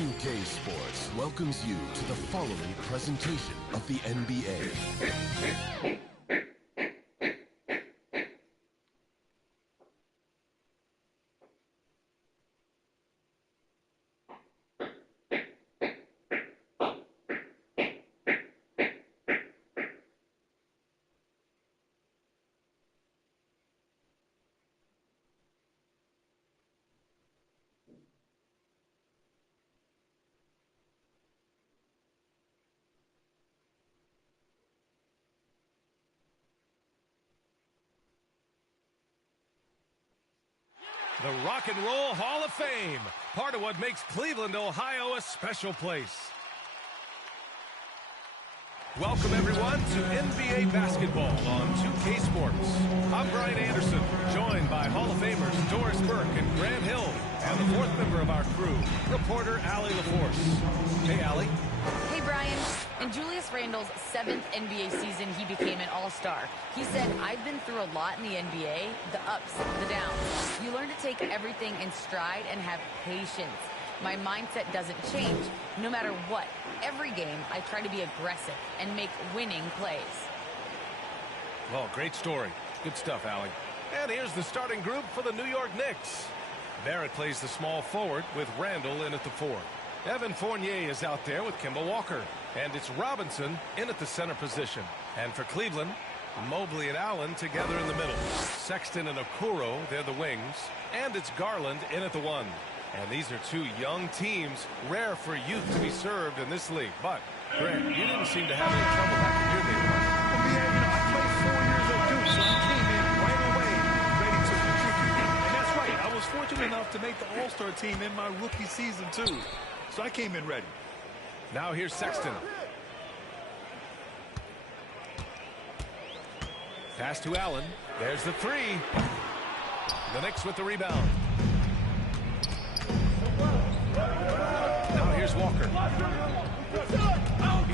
2K Sports welcomes you to the following presentation of the NBA. The Rock and Roll Hall of Fame, part of what makes Cleveland, Ohio a special place. Welcome, everyone, to NBA basketball on 2K Sports. I'm Brian Anderson, joined by Hall of Famers Doris Burke and Grant Hill, and the fourth member of our crew, reporter Allie LaForce. Hey, Allie. Hey, Brian. In Julius Randle's 7th NBA season, he became an all-star. He said, I've been through a lot in the NBA, the ups, the downs. You learn to take everything in stride and have patience. My mindset doesn't change, no matter what. Every game, I try to be aggressive and make winning plays. Well, great story. Good stuff, Allie. And here's the starting group for the New York Knicks. Barrett plays the small forward with Randle in at the 4. Evan Fournier is out there with Kemba Walker. And it's Robinson in at the center position. And for Cleveland, Mobley and Allen together in the middle. Sexton and Okoro, they're the wings. And it's Garland in at the 1. And these are two young teams, rare for youth to be served in this league. But, Grant, you didn't seem to have any trouble back in your day. Yeah, I played 4 years at Duke, so I came in right away ready to contribute. And that's right, I was fortunate enough to make the All-Star team in my rookie season, too. So I came in ready. Now here's Sexton. Pass to Allen. There's the 3. The Knicks with the rebound. Now here's Walker.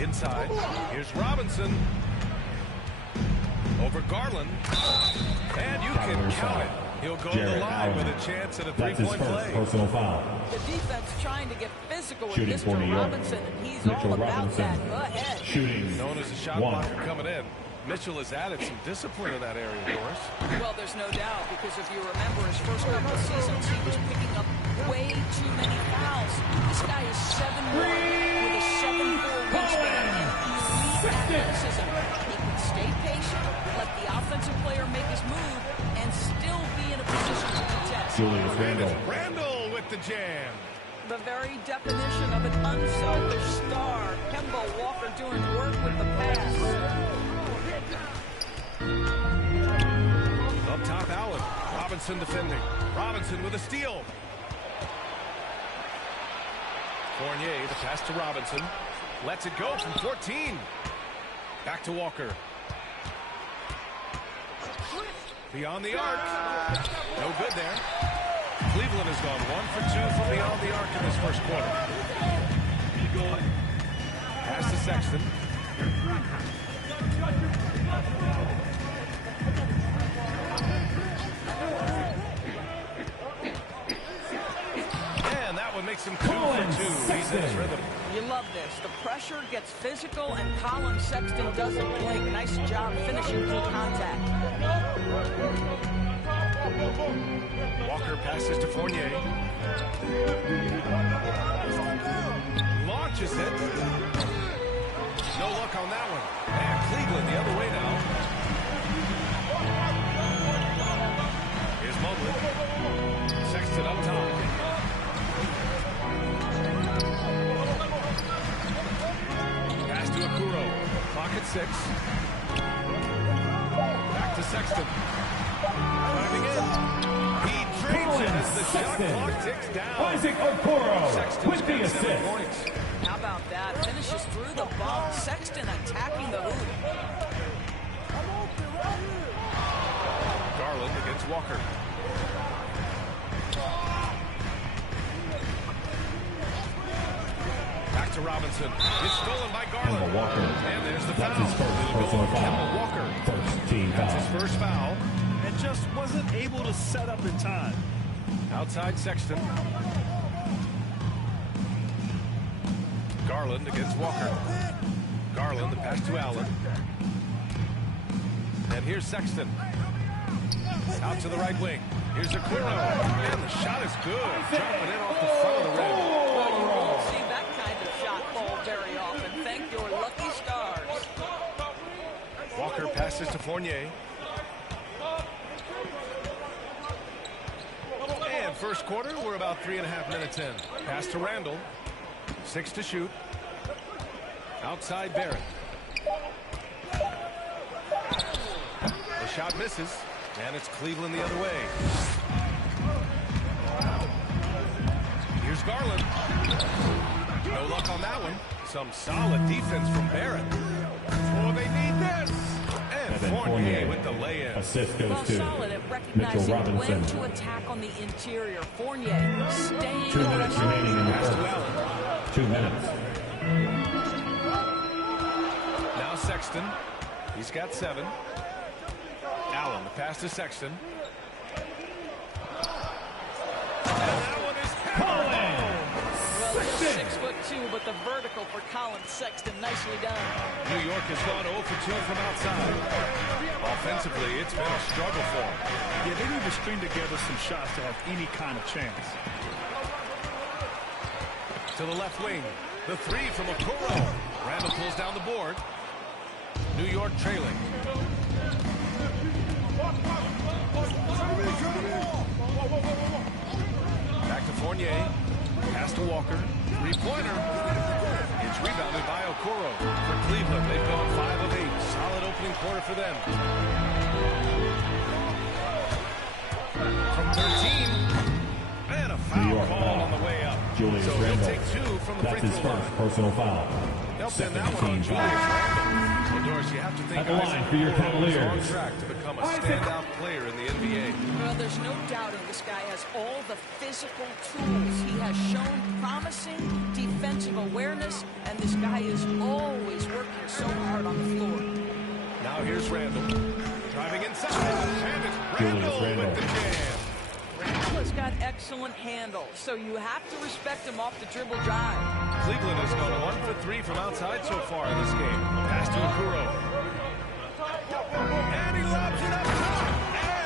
Inside. Here's Robinson. Over Garland. And you can count it. He'll go to the line with a chance at a three-point play. Personal foul. The defense trying to get physical with Shooting for New Mr. York. Robinson, and he's Mitchell all about Robinson. that. Go ahead. Shooting. Known as a shot blocker coming in. Mitchell has added some discipline in that area, Doris. Well, there's no doubt, because if you remember his first couple of seasons, he was picking up way too many fouls. This guy is 7'1", with a 7'4" wingspan and elite athleticism. He can stay patient, let the offensive player make his move, and still be in a position to contest. Julius Randle. Randle with the jam. The very definition of an unselfish star. Kemba Walker doing work with the pass. Up top, Allen. Robinson defending. Robinson with a steal. Fournier, the pass to Robinson. Lets it go from 14. Back to Walker. Beyond the arc. No good there. Cleveland has gone 1 for 2 from beyond the arc in this first quarter. Pass to Sexton. And that one makes him 2 for 2. He's in his rhythm. You love this. The pressure gets physical, and Colin Sexton doesn't blink. Nice job finishing through contact. Walker passes to Fournier. Launches it. No luck on that one. And Cleveland the other way now. Here's Mobley. Sexton up top. Pass to Okoro. Clock at 6. Back to Sexton. Driving in. He trades it as the shot clock ticks down. Isaac Okoro Sexton's with the got 7 assist. points. How about that? Finishes through the bump. Sexton attacking the hoop. Garland against Walker. Back to Robinson. It's stolen by Garland. Kemba Walker. And there's the That's foul. his first It'll go personal on foul. Kemba Walker. First team That's foul. his first foul. And just wasn't able to set up in time. Outside Sexton. Garland against Walker. Garland, the pass to Allen. And here's Sexton. Out to the right wing. Here's Okoro. And the shot is good. Jumping in off the front of the rim. Well, you won't see that kind of shot fall very often. Thank your lucky stars. Walker passes to Fournier. And first quarter, we're about 3.5 minutes in. Pass to Randall. 6 to shoot. Outside Barrett. The shot misses. And it's Cleveland the other way. Here's Garland. No luck on that one. Some solid defense from Barrett. Oh, they need this. And Fournier with the lay-in. Assist goes Well, to solid at Mitchell recognizing Robinson. when to attack on the interior. Fournier staying 2 minutes aggressive. remaining in the Pass to first. Allen. 2 minutes. Now Sexton. He's got 7. Allen, the pass to Sexton. And that one is Well, just 6'2", but the vertical for Colin Sexton, nicely done. New York has gone 0 for 2 from outside. Offensively, it's been a struggle for them. Yeah, they need to string together some shots to have any kind of chance. To the left wing. The 3 from Okoro. Randall pulls down the board. New York trailing. Back to Fournier. Pass to Walker. 3-pointer. It's rebounded by Okoro. For Cleveland, they've gone 5 of 8. Solid opening quarter for them. From 13. And a foul call on the way up. Julius So he'll Randle. take 2 from the That's free his throw first line. personal foul. They'll send Second that one on team Julius foul. Randle. Well, Doris, you have to think At the line for your Okoro is on Cavaliers. track to become a standout player in the NBA. Well, there's no doubting this guy has all the physical tools. He has shown promising defensive awareness, and this guy is always working so hard on the floor. Now here's Randall. Driving inside. And it's Julius Randall with the Randle. jam. Randall has got excellent handle, so you have to respect him off the dribble drive. Cleveland has gone 1 for 3 from outside so far in this game. Pass to Okoro. And he lobs it up top.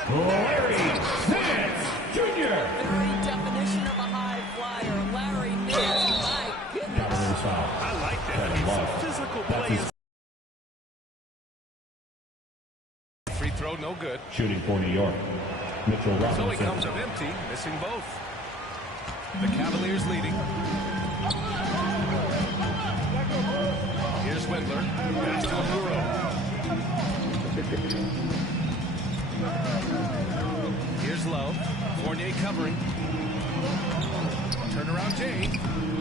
And Larry Nance Jr. Very definition of a high flyer. Larry Nance, my goodness. Cavaliers foul. I like that. Kevin He's Love. a physical That's player. his free throw, no good. shooting for New York. Mitchell So he comes Robinson. up empty, missing both. The Cavaliers leading. Here's Wendler. Pass to Okoro. Here's Love. Fournier covering. Turnaround Jay.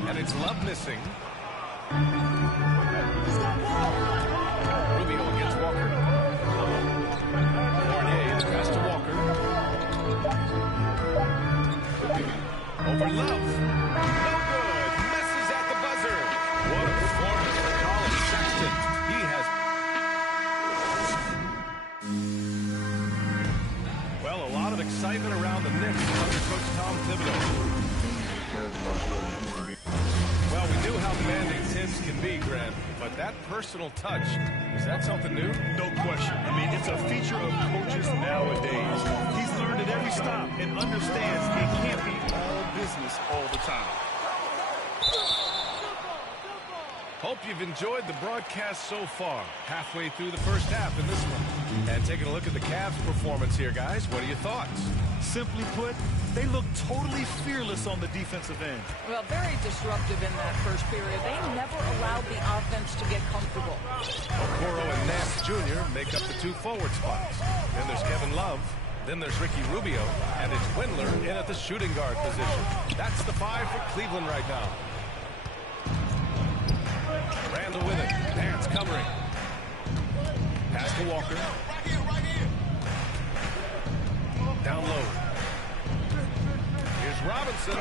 And it's Love missing. Rubio against Walker. Fournier, the pass to Walker. Over Love. No good. Misses at the buzzer. What a performance for Colin Sexton. He has... Well, a lot of excitement around the Knicks under Coach Tom Thibodeau. Well, we knew how demanding Tibbs can be, Grant, but that personal touch, is that something new? No question. I mean, it's a feature of coaches nowadays. He's learned at every stop and understands it can't be all business all the time. Hope you've enjoyed the broadcast so far. Halfway through the first half in this one. And taking a look at the Cavs' performance here, guys. What are your thoughts? Simply put, they look totally fearless on the defensive end. Well, very disruptive in that first period. They never allowed the offense to get comfortable. Okoro and Nance Jr. make up the 2 forward spots. Then there's Kevin Love. Then there's Ricky Rubio. And it's Wendler in at the shooting guard position. That's the 5 for Cleveland right now. Randall with it. Nance covering. Pass to Walker. Down low. Here's Robinson.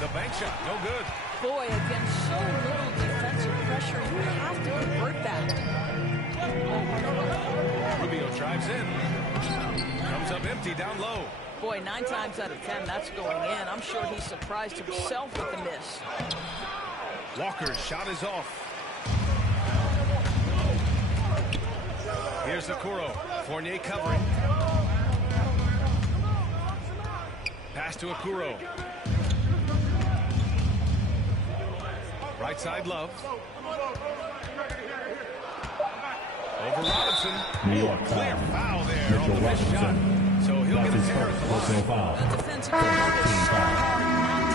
The bank shot, no good. Boy, against so little defensive pressure, you have to convert that. Rubio drives in. Comes up empty, down low. Boy, 9 times out of 10, that's going in. I'm sure he's surprised himself with the miss. Walker's shot is off. Here's Okoro. Fournier covering. Pass to Okoro. Right side, Love. Over Robinson. New York Clear foul. foul there Mitchell on the missed shot. Robinson. So he'll That's get a his tear first at the personal line. foul. The defensive players Team foul. not to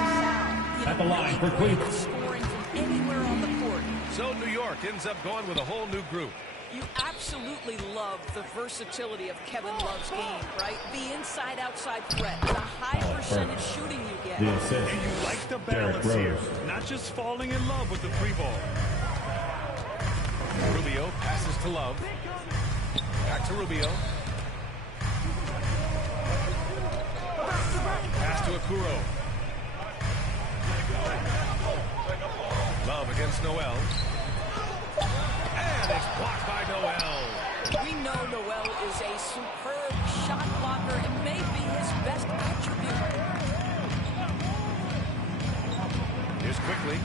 foul. At the line for Cleveland. Scoring from anywhere on the court. So New York ends up going with a whole new group. You absolutely love the versatility of Kevin Love's game, right? The inside-outside threat, the high percentage shooting you get. The assist. And you like the Derrick balance here. Rose. Not just falling in love with the three ball. Rubio passes to Love. Back to Rubio. Pass to Okoro. Love against Noel. And it's blocked by Noel. We know Noel is a superb shot blocker. It may be his best attribute. Here's quickly.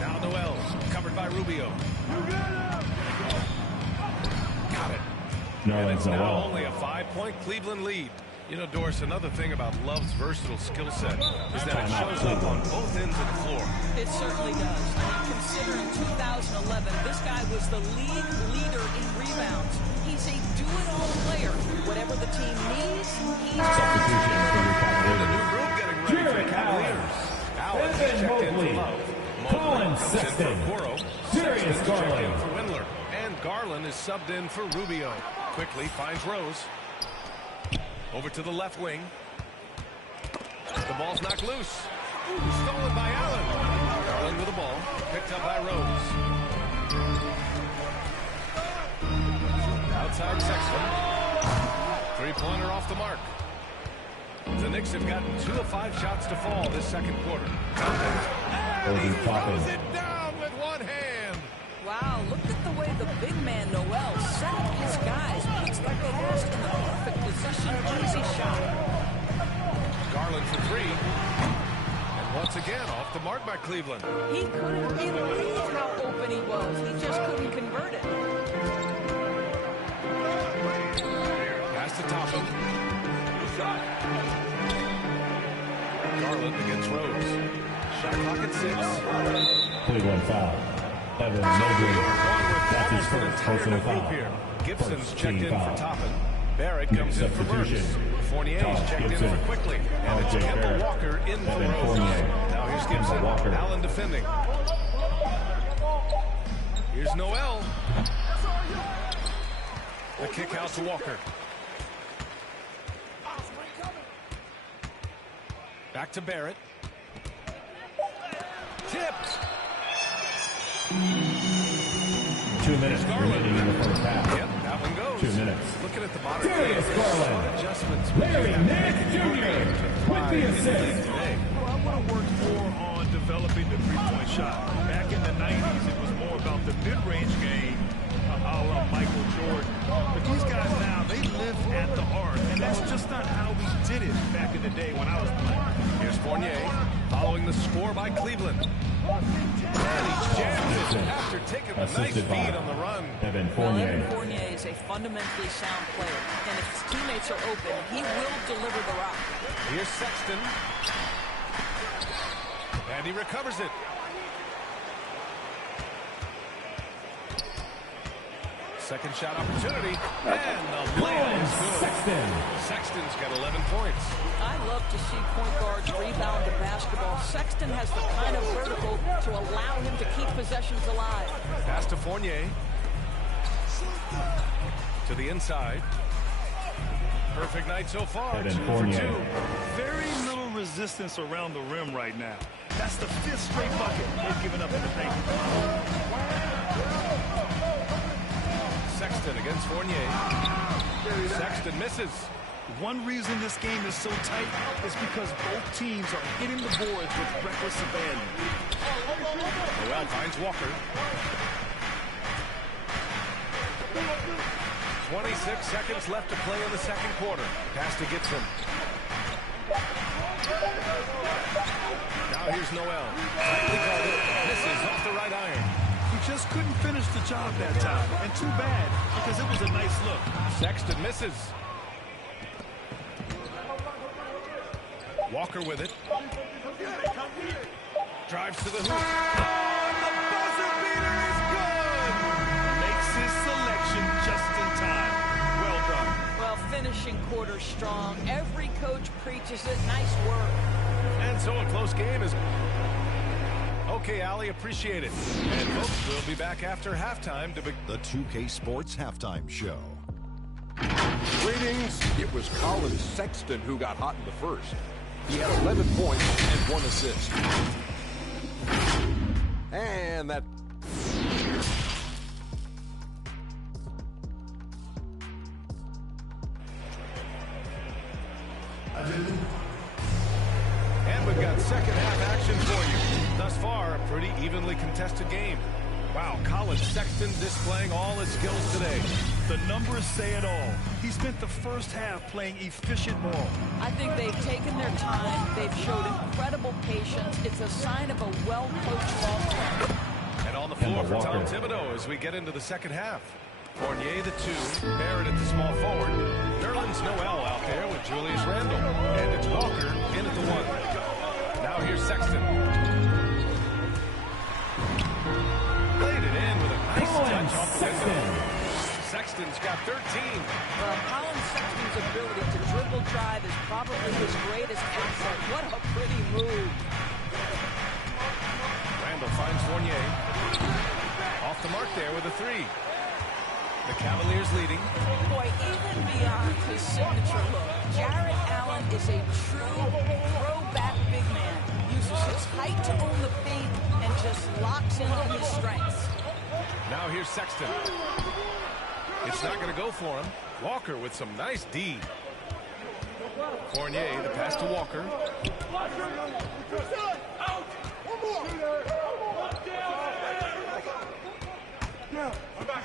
Now Noel, covered by Rubio. Got it. And Nerlens it's now Noel. only a 5-point Cleveland lead. You know, Doris, another thing about Love's versatile skill set is that it shows up on both ends of the floor. It certainly does. I mean, considering 2011, this guy was the league leader in rebounds. He's a do-it-all player. Whatever the team needs, he's Substitution for the The new Cavaliers. group getting ready for the Jarrett Cavaliers. Allen Evan checked in for Mobley. Love. Colin Mobley comes in Sexton. for Okoro. Darius Sexton's checked in Garland. for Windler. And Garland is subbed in for Rubio. Quickly finds Rose. Over to the left wing. The ball's knocked loose. Stolen by Allen. Garland with the ball. Picked up by Rose. Outside Sexton. Three-pointer off the mark. The Knicks have gotten 2 of 5 shots to fall this second quarter. And he throws it down with one hand. Wow, look at the way the big man Noel set up his guys. Puts the pass in the perfect position. Easy shot. Garland for 3. And once again, off the mark by Cleveland. He couldn't believe how open he was. He just couldn't convert it. Pass to Topham. Garland against Rose. Shot clock at 6. Cleveland foul. Evan Mobley. That's his first personal foul. Gibson's First checked team in for foul. Topham. Barrett comes in for Burks. Substitution. Fournier's Todd checked in Gibson. for Quickly. And it's RJ Kemba Barrett. Walker in for Evan Rose. Fournier. Now here's Gibson. Kemba Walker. Allen defending. Here's Noel. The kick out to Walker. Back to Barrett. Tipped. 2 minutes remaining in the first half. Yep, that one goes. 2 minutes. Looking at the bottom. Darius Garland. Adjustments. Larry Nance Jr. with the assist. Today. Well, I want to work more on developing the three-point shot. Back in the 90s, it was more about the mid-range game, a la Michael Jordan. But these guys now, they live at the arc, and that's just not how we did it back in the day when I was playing. Here's Fournier following the score by Cleveland. And he jams it after taking a nice Assisted by feed on the run. Evan Well, Fournier. Evan Fournier is a fundamentally sound player. And if his teammates are open, he will deliver the rock. Here's Sexton. And he recovers it. Second shot opportunity. And the layup is good. Sexton. Sexton's got 11 points. I love to see point guards rebound the basketball. Sexton has the kind of vertical to allow him to keep possessions alive. Pass to Fournier. To the inside. Perfect night so far. Evan 2 for Fournier. 2. Very little resistance around the rim right now. That's the 5th straight bucket they've given up in the paint. Sexton against Fournier. Sexton misses. One reason this game is so tight is because both teams are hitting the boards with reckless abandon. Noel finds Walker. 26 seconds left to play in the second quarter. Pass to Gibson. Now here's Noel. Tightly guarded. Misses off the right iron. He just couldn't finish the job that time. And too bad, because it was a nice look. Sexton misses. Walker with it. Drives to the hoop. Oh, the buzzer beater is good. Makes his selection just in time. Well done. Well, finishing quarter strong. Every coach preaches it. Nice work. And so a close game is... Okay, Allie, appreciate it. And folks, we'll be back after halftime to... The 2K Sports Halftime Show. Greetings. It was Colin Sexton who got hot in the first. He had 11 points and 1 assist. And that... And we've got second half action for you. Thus far, a pretty evenly contested game. Wow, Colin Sexton displaying all his skills today. The numbers say it all. He spent the first half playing efficient ball. I think they've taken their time. They've showed incredible patience. It's a sign of a well-coached ball club. And on the floor for Tom Thibodeau as we get into the second half. Fournier the 2, Barrett at the small forward. Nerlens Noel out there with Julius Randle. And it's Walker in at the 1. Now here's Sexton. Played it in with a nice touch off the window. Sexton's got 13. Well, Colin Sexton's ability to dribble drive is probably his greatest asset. What a pretty move. Randle finds Fournier. Off the mark there with a 3. The Cavaliers leading. Boy, even beyond his signature look, Jarrett Allen is a true throwback big man. Uses his height to own the paint and just locks into his strengths. Now here's Sexton. It's not going to go for him. Walker with some nice D. Fournier, the pass to Walker.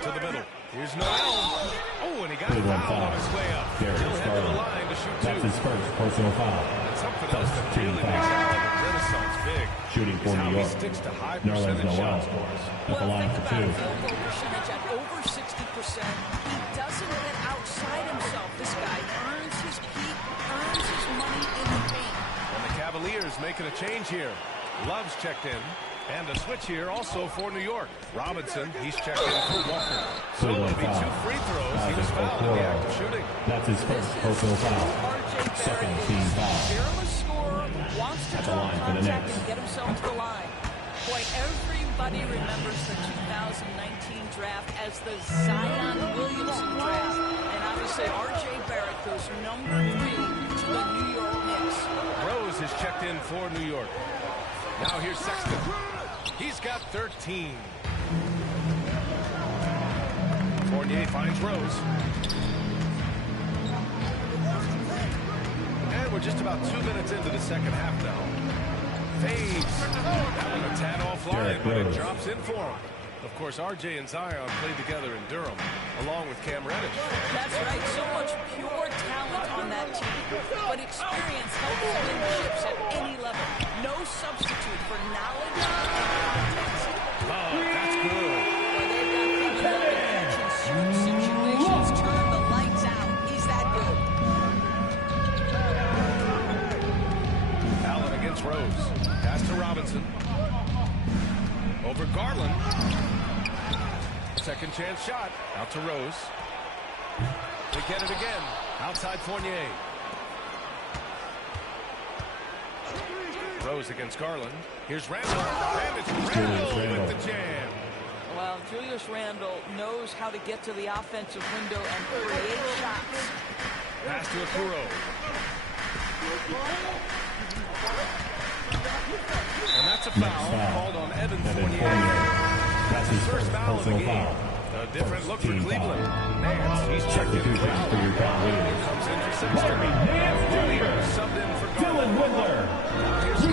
To the middle. Here's Noel. Oh, and he got fouled on his way up. He'll head to the line to shoot 2. That's his first personal foul. And something else that really makes Allen the Renaissance big. Shooting for New York. Sticks to high Nerlens percentage Noel. shot scores. At the line for 2. Field goal percentage at over 60%. He doesn't get outside himself. This guy earns his keep, earns his money in the paint. And the Cavaliers making a change here. Love's checked in. And a switch here also for New York. Robinson, he's checked in for Walker. So it'll be 2 free throws. He was fouled in the act of shooting. That's his first personal foul. Second team foul. Fearless scorer, wants to draw contact and get himself to the line. Boy, everybody remembers the 2019 draft as the Zion Williamson draft. And obviously, R.J. Barrett goes number 3 to the New York Knicks. Rose is checked in for New York. Now here's Sexton. He's got 13. Fournier finds Rose. And we're just about 2 minutes into the second half now. Fades. That one a tad offline, but it drops in for him. Of course, RJ and Zion played together in Durham, along with Cam Reddish. That's right. So much pure talent on that team. But experience helps win chips at any level. No substitute for knowledge and context. Oh, that's good. Well, they've got the catch in certain situations. Turn the lights out. He's that good. Allen against Rose. Pass to Robinson. Over Garland. Second chance shot. Out to Rose. They get it again. Outside Fournier. Rose against Garland. Here's Randle. And it's Randle with the jam. Well, Julius Randle knows how to get to the offensive window and create shots. Pass to Okoro. And that's a foul called on Evan Fournier. That's his First foul of the game. A different look for Cleveland. Nance, he's checked in for Cavaliers. Comes in for Sexton. Nance subbed in for Garland. The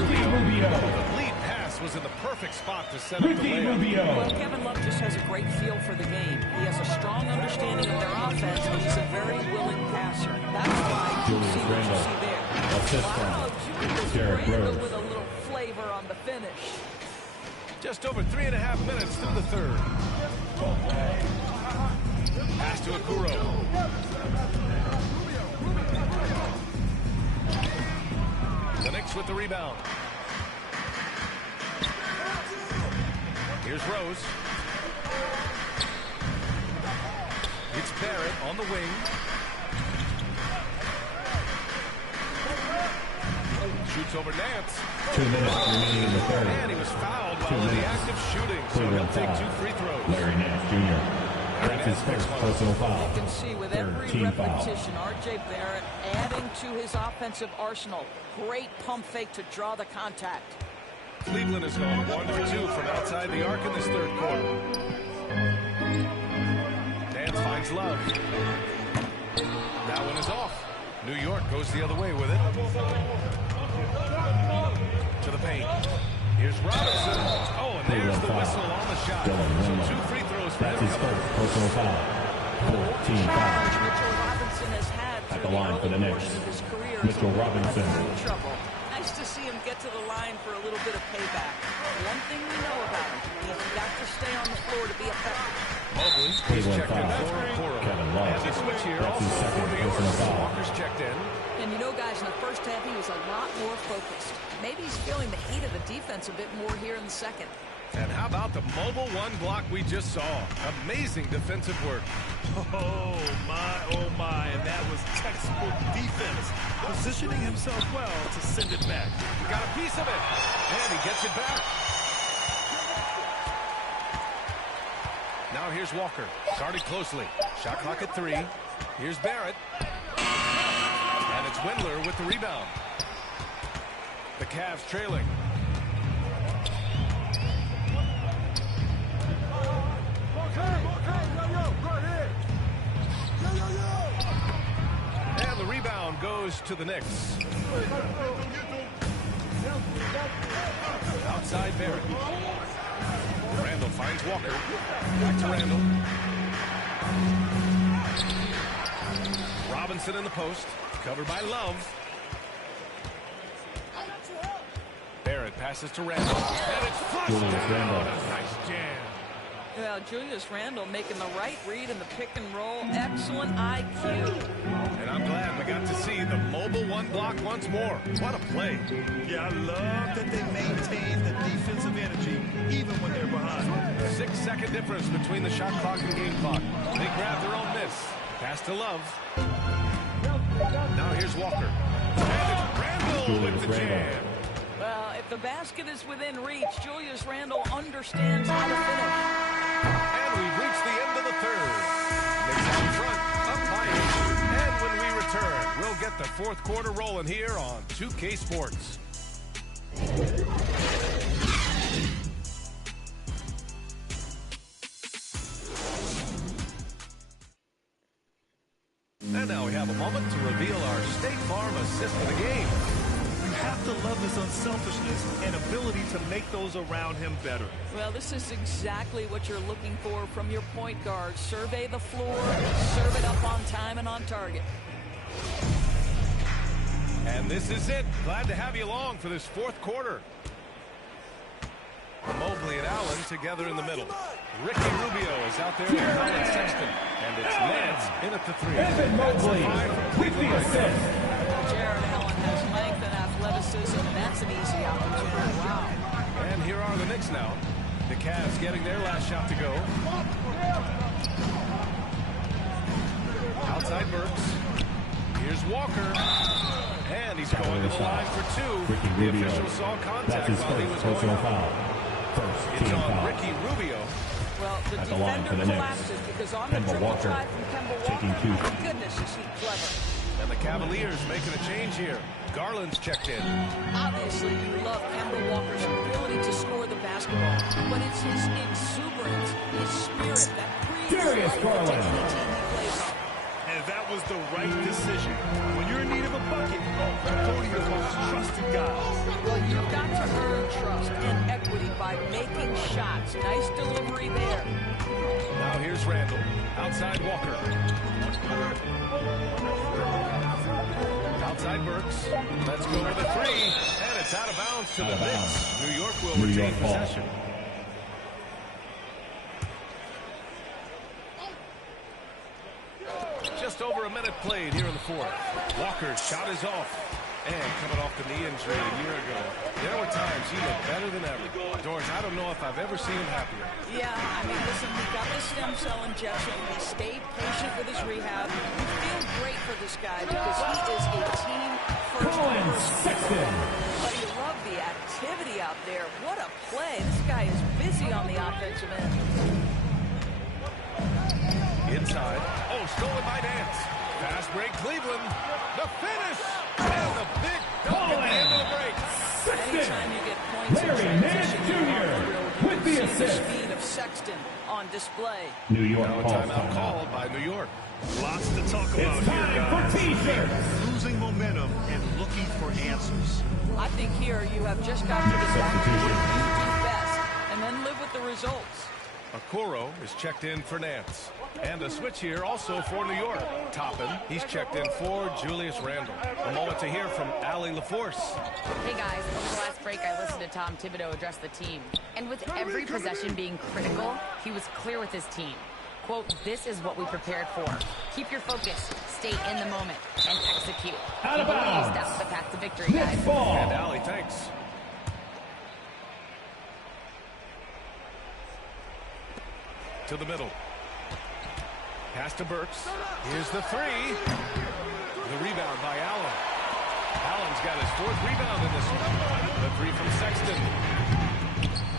lead pass was in the perfect spot to set up the layup. Well, Kevin Love just has a great feel for the game. He has a strong understanding of their offense, and he's a very willing passer. That's why you see what you see there. A lot of Julius Randle with a little flavor on on the finish. Just over 3.5 minutes through the third. Pass to Okoro. The Knicks with the rebound. Here's Rose. It's Barrett on the wing. Shoots over Nance. 2 minutes remaining in the third. And he was fouled while in the act of shooting, so he'll take 2 free throws. Larry Nance Jr. That's his first personal foul. You can see with every repetition, R.J. Barrett adding to his offensive arsenal. Great pump fake to draw the contact. Cleveland has gone 1 for 2 from outside the arc in this third quarter. Nance finds Love. That one is off. New York goes the other way with it. To the paint. Here's Robinson. Oh, and there's the whistle on the shot. So 2 free throws for him. That's his first personal foul. 14 fouls. Mitchell Robinson has had At the line for the Knicks. Mitchell Robinson. Trouble. Nice to see him get to the line for a little bit of payback. One thing we know about him, he's got to stay on the floor to be effective. Mobley, he's checked in for Okoro. And the switch here also for New York. Walker's checked in. And you know, guys, in the first half, he was a lot more focused. Maybe he's feeling the heat of the defense a bit more here in the second. And how about the mobile 1 block we just saw? Amazing defensive work. Oh, my. And that was textbook defense. Positioning himself well to send it back. He got a piece of it. And he gets it back. Now here's Walker. Guarded closely. Shot clock at 3. Here's Barrett. And it's Windler with the rebound. The Cavs trailing. And the rebound goes to the Knicks. Outside Barrett. Randall finds Walker. Back to Randall. Robinson in the post. Covered by Love. Barrett passes to Randall. And it's flushed down. Nice jam. Well, Julius Randle making the right read in the pick and roll. Excellent IQ. And I'm glad we got to see the mobile 1 block once more. What a play. Yeah, I love that they maintain the defensive energy even when they're behind. A 6-second difference between the shot clock and game clock. They grab their own miss. Pass to Love. Now here's Walker. And it's Randall with the jam. Well, if the basket is within reach, Julius Randle understands how to finish. And we've reached the end of the third. Knicks out front, up by 8. And when we return, we'll get the fourth quarter rolling here on 2K Sports. And now we have a moment to reveal our State Farm assist of the game. You have to love his unselfishness and ability to make those around him better. Well, this is exactly what you're looking for from your point guard. Survey the floor, serve it up on time and on target. And this is it. Glad to have you along for this fourth quarter. Mobley and Allen together in the middle. Ricky Rubio is out there with Colin Sexton. And it's Nance in at the 3. Evan Mobley with the assist. Jared Allen has length and athleticism, and that's an easy opportunity. Wow. And here are the Knicks now. The Cavs getting their last shot to go. Outside Burks. Here's Walker. And he's going to the line for 2. Ricky The Rubio. official saw contact That's his while he was first going personal up. foul. First It's team on foul. Ricky Rubio. Well, the At the line defender for the Knicks. collapses because on the Kemba triple Walker drive from Kemba taking Walker, 2. my goodness, is he clever. And the Cavaliers making a change here. Garland's checked in. Obviously, you love Kemba Walker's ability to score the basketball, but it's his exuberance, his spirit that breathes Darius life into Garland. any team he plays on. And that was the right decision. When you're in need of a bucket, go to your most trusted guys. Well, you've got to earn trust and equity by making shots. Nice delivery there. Now here's Randall. Outside Walker. Outside Burks. Let's go with a 3. And it's It's out of bounds to the Knicks. New York will retain possession. Just over a minute played here in the fourth. Walker's shot is off. And coming off the knee injury a year ago, there were times he looked better than ever. Doris, I don't know if I've ever seen him happier. Yeah, I mean, listen, he got the stem cell injection. He stayed patient with his rehab. You feel great for this guy because he is a team-first person. But you love the activity out there. What a play. This guy is busy on the offensive end. Inside. Oh, stolen by Nance. Fast break, Cleveland. The finish. And the big dunk at the end of the break. Anytime you get points in transition, with the assist. The speed of Sexton on display. New York now a timeout called by New York. Lots to talk about here, guys. Losing momentum and looking for answers. I think here you have just got to decide what you do best and then live with the results. Okoro is checked in for Nance. And a switch here also for New York. Toppin, he's checked in for Julius Randle. A moment to hear from Allie LaForce. Hey guys, over the last break I listened to Tom Thibodeau address the team. And with every possession being critical, he was clear with his team. Quote, this is what we prepared for. Keep your focus, stay in the moment, and execute. He believes that's the path to victory, guys. And Allie, thanks. To the middle. Pass to Burks. Here's the three. The rebound by Allen. Allen's got his fourth rebound in this one. The three from Sexton.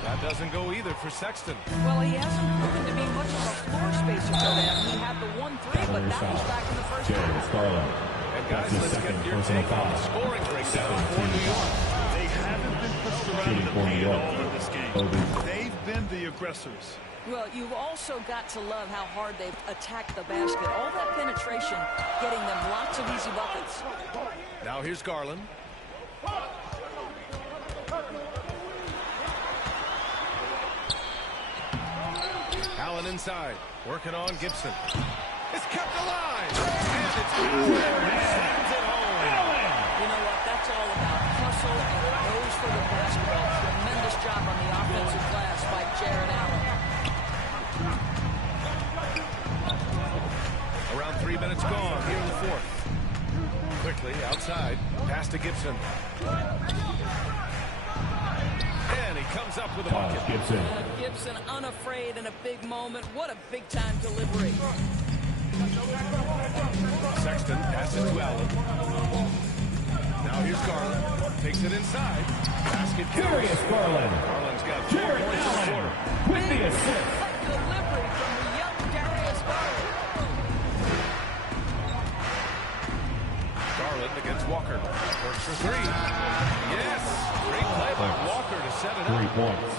That doesn't go either for Sexton. Well, he hasn't proven to be much of a floor spacer for them. He had the 1-3, but that was back in the first half. And guys, let's get your take on the scoring breakdown for New York. They haven't been pushed around in the paint at all in this game. They've been the aggressors. Well, you've also got to love how hard they've attacked the basket. All that penetration, getting them lots of easy buckets. Now here's Garland. Allen inside, working on Gibson. It's kept alive, and it's slams it home. You know what? That's all about hustle and nose for the basketball. Tremendous job on the offensive glass by Jared Allen. Around 3 minutes gone here in the fourth. Quickly outside, pass to Gibson. And he comes up with a bucket. Gibson unafraid in a big moment. What a big-time delivery. Sexton passes to Allen. Now here's Garland. Takes it inside. Basket Darius Garland. Garland's got 4 points in the quarter. With the assist. Delivery from the young Darius Garland. Garland against Walker. Works for three. Yes! Great play by Walker to set it up. 3 points.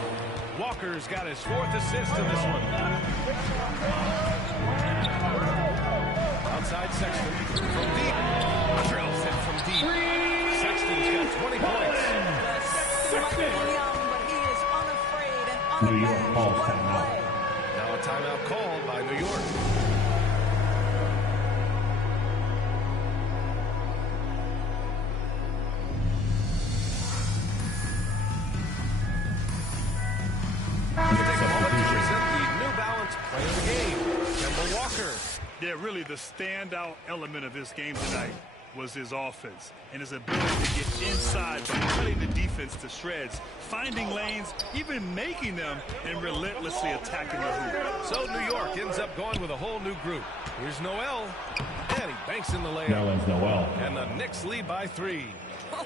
Walker's got his 4th assist in this one. Outside Sexton from deep. Drills it from deep. Sexton's got 20 points. Young, but he is unafraid and New York calls unabashed. timeout. Now a timeout called by New York. Yeah, really the standout element of this game tonight was his offense and his ability to get inside by cutting the defense to shreds, finding lanes, even making them, and relentlessly attacking the hoop. So New York ends up going with a whole new group. Here's Noel, and he banks in the layup. Nolan's Noel. And the Knicks lead by 3. Oh,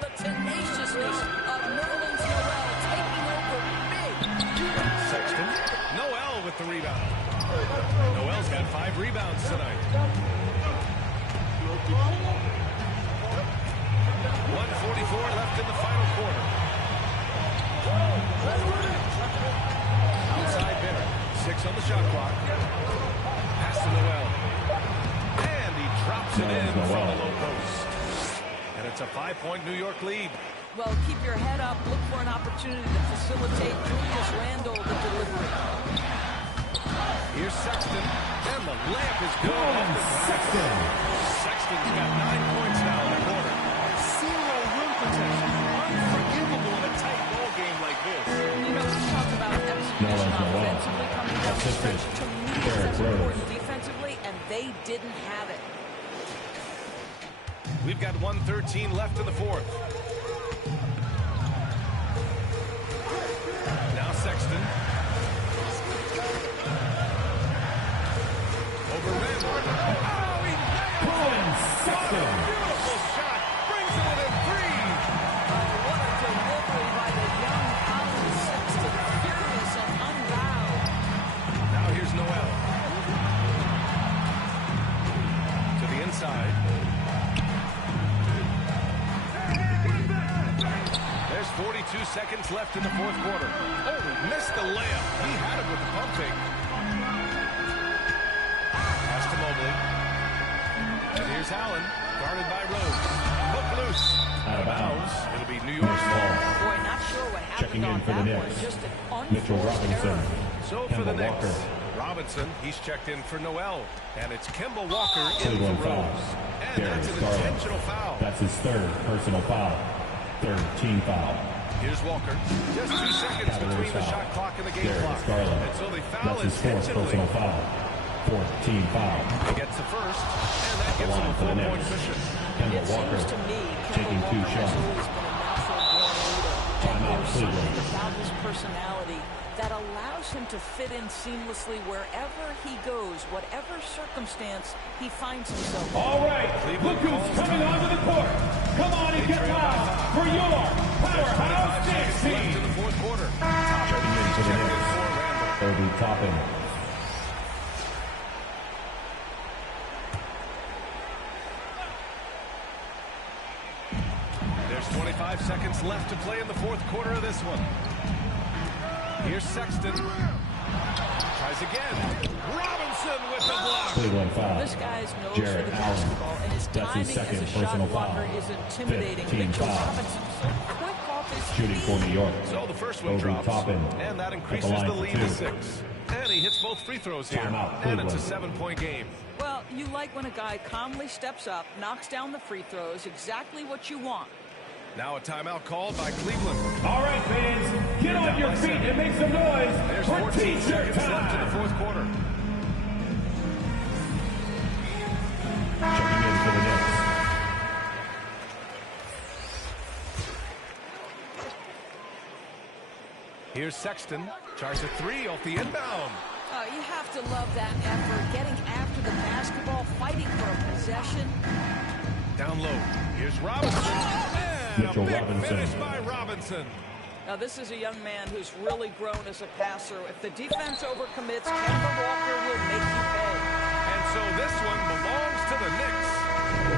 the tenaciousness of Nerlens Noel taking over big. Sexton, Noel with the rebound. Noel's got 5 rebounds tonight. 1:44 left in the final quarter. Outside Bennett, 6 on the shot clock. Pass to Noel. And he drops it in from the low post. And it's a 5-point New York lead. Well, keep your head up. Look for an opportunity to facilitate Julius Randle the delivery. Here's Sexton, and the layup is good. Sexton's got 9 points now in the quarter. 0 rim protection. stretch to me is as important defensively, and they didn't have it. We've got 1:13 left in the fourth. Now Sexton. Over Randall. Oh, he Sexton. beautiful shot. Brings it within 3. What a delivery by the young Colin Sexton. Fearless and unbowed. Now here's Noel. To the inside. There's 42 seconds left in the fourth quarter. Oh, he missed the layup. He had it with the pump fake. Pass to Mobley. And here's Allen, guarded by Rose. Hook loose. Out of bounds. It'll be New York's ball. Boy, not sure what happened Checking in on for the that one. Knicks. Just an Mitchell unforced Robinson. error. So for the Kemba Knicks, Walker. Robinson, he's checked in for Noel. And it's Kemba Walker in Cleveland for foul. Rose. And that's an Garland. intentional foul. That's his third personal foul. Third team foul. Here's Walker. Just 2 seconds between the shot clock and the game clock. Garland. And so they foul That's his fourth intentionally. personal foul. Fourth team foul. He gets the first, and that gives him a line for the 4-point Knicks. cushion. Kemba It Walker seems to me taking Kemba 2 Walker has shots. always been a natural-born leader. And Timeout, there's something Cleveland. about his personality that allows him to fit in seamlessly wherever he goes, whatever circumstance he finds himself in. All right, look who's coming onto the court. Come on and get loud for your powerhouse Knicks Left in team. the fourth quarter. Checking in for the Check in Knicks. for Randall. Obi Toppin. There's 25 seconds left to play in the fourth quarter of this one. Here's Sexton. Tries again. Robinson with the block. Cleveland foul. This guy's nose Jared for the Allen. basketball, and his That's his timing second as a shot personal blocker foul. is intimidating. Fifth team Mitchell foul. Robinson so quick off his Shooting for New York. So the first one Obi drops. Toppin. And that At increases line the for lead 2. to 6. And he hits both free throws here. Timeout, And it's a Cleveland. 7-point game. Well, you like when a guy calmly steps up, knocks down the free throws, exactly what you want. Now a timeout called by Cleveland. All right, fans, get on your feet and make some noise There's for 14 T-shirt seconds left in the time. fourth quarter. Checking in for the Knicks. Here's Sexton. Tries a 3 off the inbound. You have to love that effort, getting after the basketball, fighting for a possession. Down low. Here's Robinson. And Mitchell a big Robinson. finish by Robinson. Now, this is a young man who's really grown as a passer. If the defense overcommits, Kemba Walker will make you pay. And so this one belongs to the Knicks.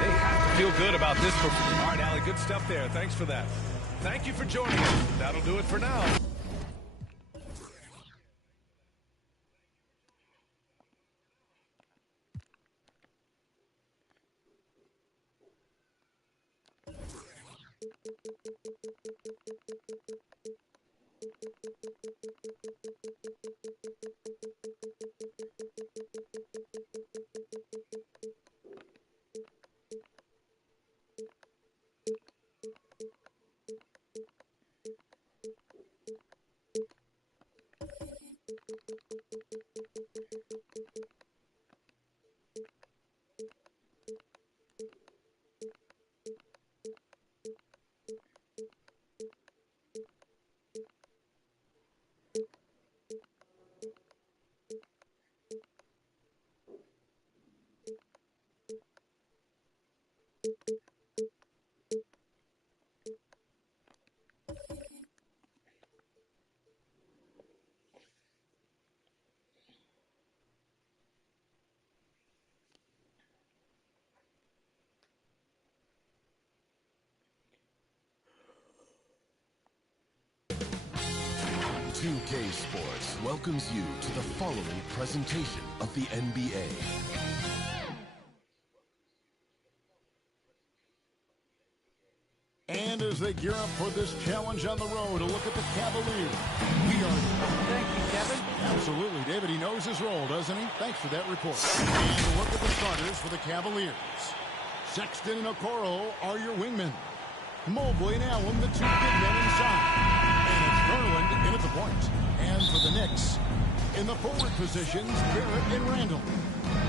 They have to feel good about this performance. All right, Allie, good stuff there. Thanks for that. Thank you for joining us. That'll do it for now. OKC Sports welcomes you to the following presentation of the NBA. And as they gear up for this challenge on the road, a look at the Cavaliers. Thank you, Kevin. Absolutely, David. He knows his role, doesn't he? Thanks for that report. And a look at the starters for the Cavaliers. Sexton and Okoro are your wingmen. Mobley and Allen, the two big men inside. And it's Garland in at the point. And for the Knicks, In the forward positions, Barrett and Randall.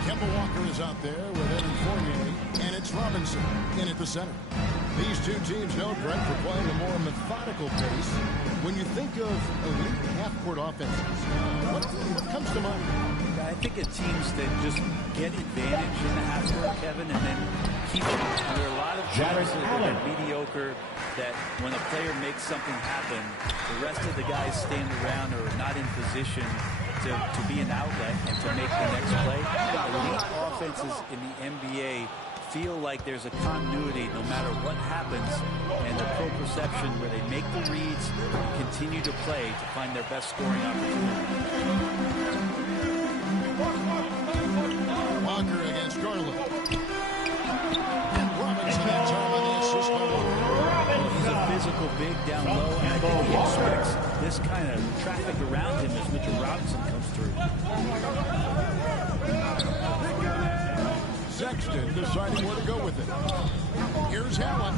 Kemba Walker is out there with Evan Fournier, and it's Robinson in at the center. These two teams know Greg for playing a more methodical pace. When you think of elite half-court offenses, what comes to mind? I think of teams that just get advantage in the half-court, Kevin, and then keep it. And there are a lot of teams that are mediocre, that when a player makes something happen, the rest of the guys stand around or are not in position to be an outlet and to make the next play. Elite offenses in the NBA feel like there's a continuity no matter what happens, and the pro perception where they make the reads and continue to play to find their best scoring opportunity. Walker against Garland. And Robinson that time on the assist. He's a physical big down low, and I think he expects this kind of traffic around him as Mitchell Robinson comes through. Sexton deciding where to go with it. Here's Allen.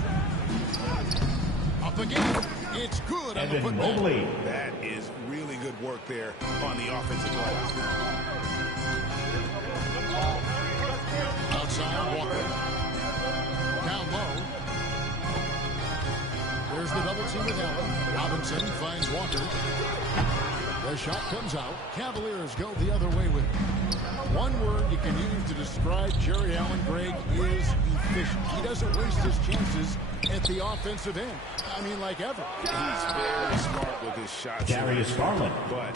Up again. It's good on the putback. That is really good work there on the offensive glass. Outside, Walker. Down low. There's the double team with Allen. Robinson finds Walker. The shot comes out. Cavaliers go the other way with it. One word you can use to describe Jerry Allen, Greg, is efficient. He doesn't waste his chances at the offensive end. I mean, like ever. He's very smart with his shots. Darius Garland. But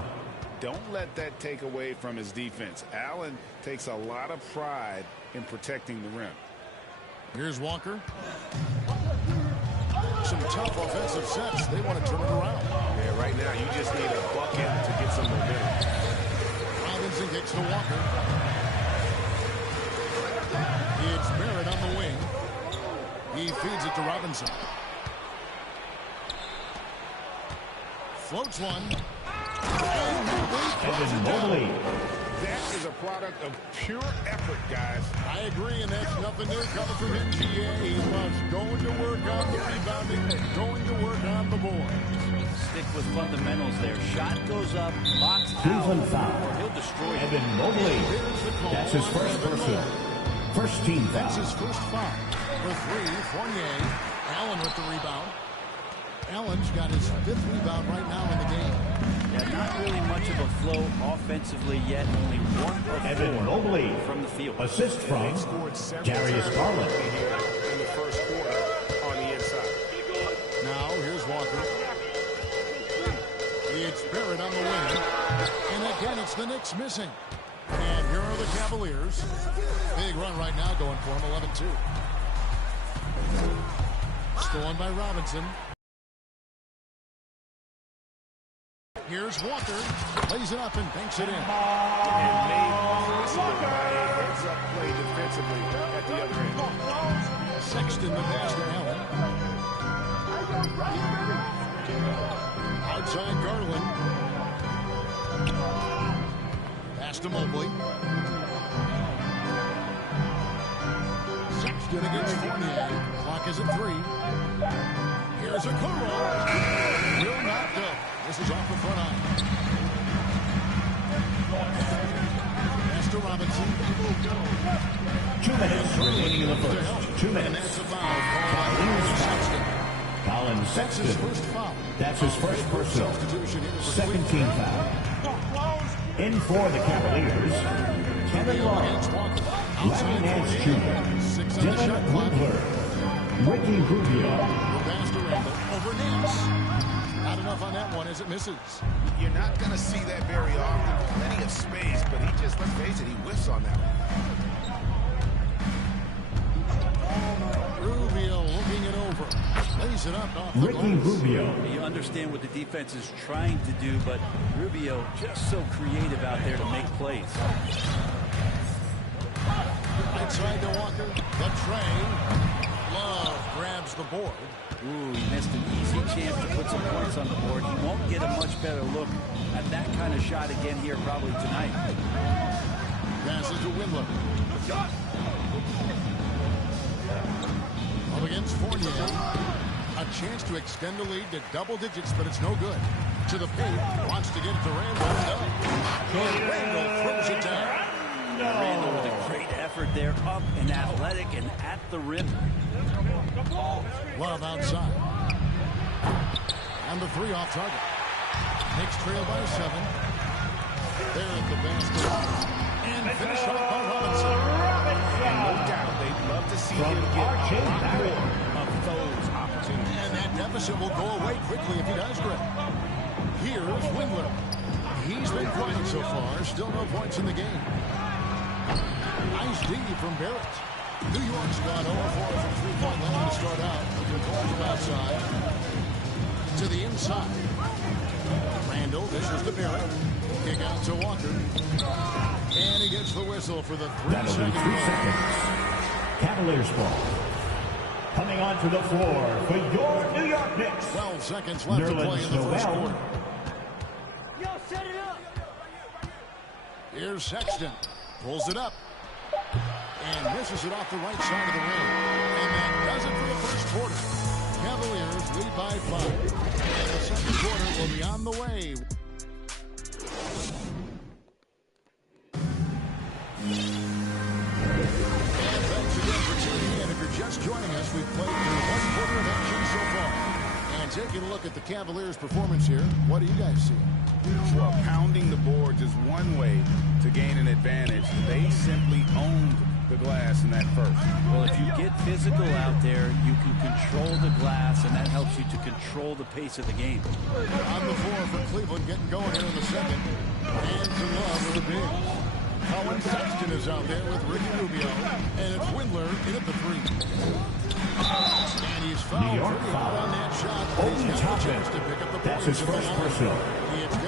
don't let that take away from his defense. Allen takes a lot of pride in protecting the rim. Here's Walker. Some tough offensive sets. They want to turn it around. Yeah, right now you just need a bucket to get some momentum. Robinson gets to Walker. It's Barrett on the wing. He feeds it to Robinson. Floats one. Evan Mobley. That is a product of pure effort, guys. I agree, and that's nothing new coming from MGA. He loves going to work on the rebounding, going to work on the board. Stick with fundamentals there. Shot goes up, box out, Cleveland foul. or he'll destroy it. Evan Mobley. That's his first personal. First team foul. That's his first foul. For three, Fournier. Allen with the rebound. Allen's got his fifth rebound right now in the game. Yeah, not really much of a flow offensively yet. Only one of Evan four Mobley. from the field. Assist from Darius Garland. In the first quarter on the inside. Now, here's Walker. It's Barrett on the wing. And again, it's the Knicks missing. And here are the Cavaliers. Big run right now going for them, 11-2. Stolen by Robinson. Here's Walker. Lays it up and banks it in. And made possible by a heads-up play defensively at the other end. Sexton the pass to Allen. Outside Garland. Pass to Mobley. Sexton against Fournier. Clock is at 3. Here's a Okoro. Will not go. This is off the front eye. Pass to Robinson. 2 minutes remaining in the first. 2 minutes. And that's a foul called by Sexton. Colin That's his Sexton. first foul. That's his first personal. Substitution here for Second team foul. In for the Cavaliers, Kevin Love, Larry Nance Jr., Dylan Windler, Ricky Rubio. Pass to Randall over Nance. Not enough on that one as it misses. You're not going to see that very often. Plenty of space, but he just, let's face it, he whiffs on that one. Rubio looking it over. Lays it up off the Ricky glass. Rubio. You understand what the defense is trying to do, but Rubio just so creative out there to make plays. Outside to Walker. The tray. Love grabs the board. Ooh, he missed an easy chance to put some points on the board. He won't get a much better look at that kind of shot again here probably tonight. Passes to Windler. Up against Fournier. A chance to extend the lead to double digits, but it's no good. To the paint. Wants to get it to Randall. And Randall throws it down. Randall with a great effort there, up and athletic and at the rim. Love outside. And the three off target. Knicks trail by 7. There at the basket. And finish off by Robinson. And no doubt they'd love to see him get a lot more of those opportunities. And that deficit will go away quickly if he does, Greg. Here's Windler. He's been quiet so far. Still no points in the game. Nice D from Barrett. New York's got 0-4 from three-point line to start out. Looking forward from outside. To the inside. Randall dishes to Barrett. Kick out to Walker. And he gets the whistle for the 3-second ball. Cavaliers ball. Coming onto the floor for your New York Knicks. 12 seconds left to play in the first quarter. Yo, set it up. Here's Sexton. Pulls it up. And misses it off the right side of the ring. And that does it for the first quarter. Cavaliers lead by 5. And the second quarter will be on the way. And thanks again for tuning in. If you're just joining us, we've played through one quarter of action so far. And taking a look at the Cavaliers' performance here, what do you guys see? Well, pounding the boards is one way to gain an advantage. They simply owned the glass in that first. Well, if you get physical out there, you can control the glass, and that helps you to control the pace of the game. On the floor for Cleveland, getting going here in the second. Hands in love with the bigs. Colin Sexton is out there with Ricky Rubio. And it's Windler in at the 3. And he's fouled pretty hard on that shot. He's got the chance to pick up the points. That's his first personal.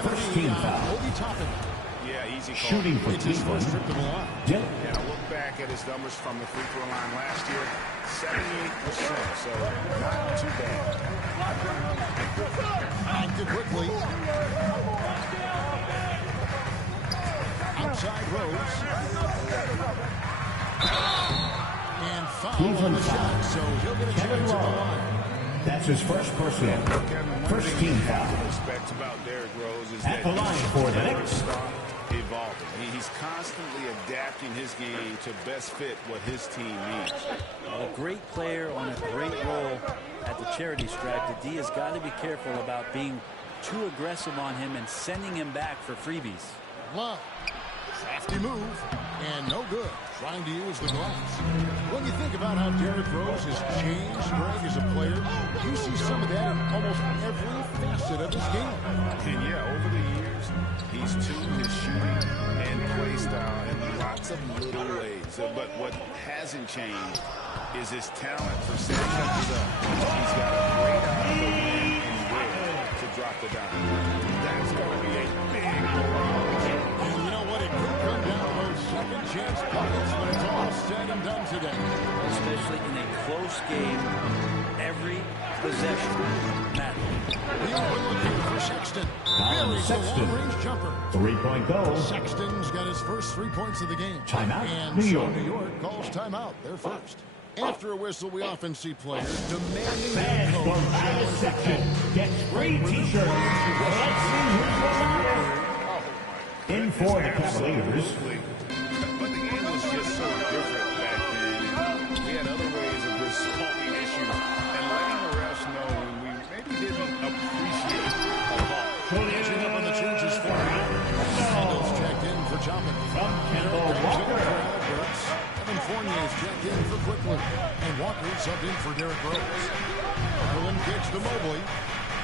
First team foul. Obi Toppin. Yeah, easy call. Shooting for It's his Cleveland. first trip to the line. Yeah, look back at his numbers from the free throw line last year. 78%, so not too bad. Acted quickly. Outside Rose. And foul on the shot, so he'll get a chance at the line. That's his first personal. First team foul. Respect about Derrick Rose is At that the line for the Knicks. evolving. He's constantly adapting his game to best fit what his team needs. A great player on a great role at the charity stripe. The D has got to be careful about being too aggressive on him and sending him back for freebies. Love. Safety move. And no good. Trying to use the glass. When you think about how Derrick Rose has changed, Greg, as a player, you see some of that in almost every facet of his game. And yeah, over the years, he's tuned his shooting and play style in lots of little ways. But what hasn't changed is his talent for setting things up. He's got a great eye and will to drop the dime. That's going to be a big blow. And you know what? It could come down to those second chance buckets when it's all said and done today. Especially in a close game, every possession matters. We're looking for Sexton. Buries the long-range jumper. 3-point goal. Sexton's got his first 3 points of the game. Timeout, And New so York. New York calls timeout. They're first. After a whistle, we often see players demanding Fans their from coach either section get free t-shirts. Let's see who's the winner. In for the Cavaliers. But the game was just so different back then. And we had other ways of resolving issues and letting the refs know when we maybe didn't appreciate a call. Catching up on the changes for Randall's checked in for Toppin. From Kendall Walker. Evan Fournier's checked in for Quickly. And Walker subbed in for Derrick Rose. Garland kicks to Mobley.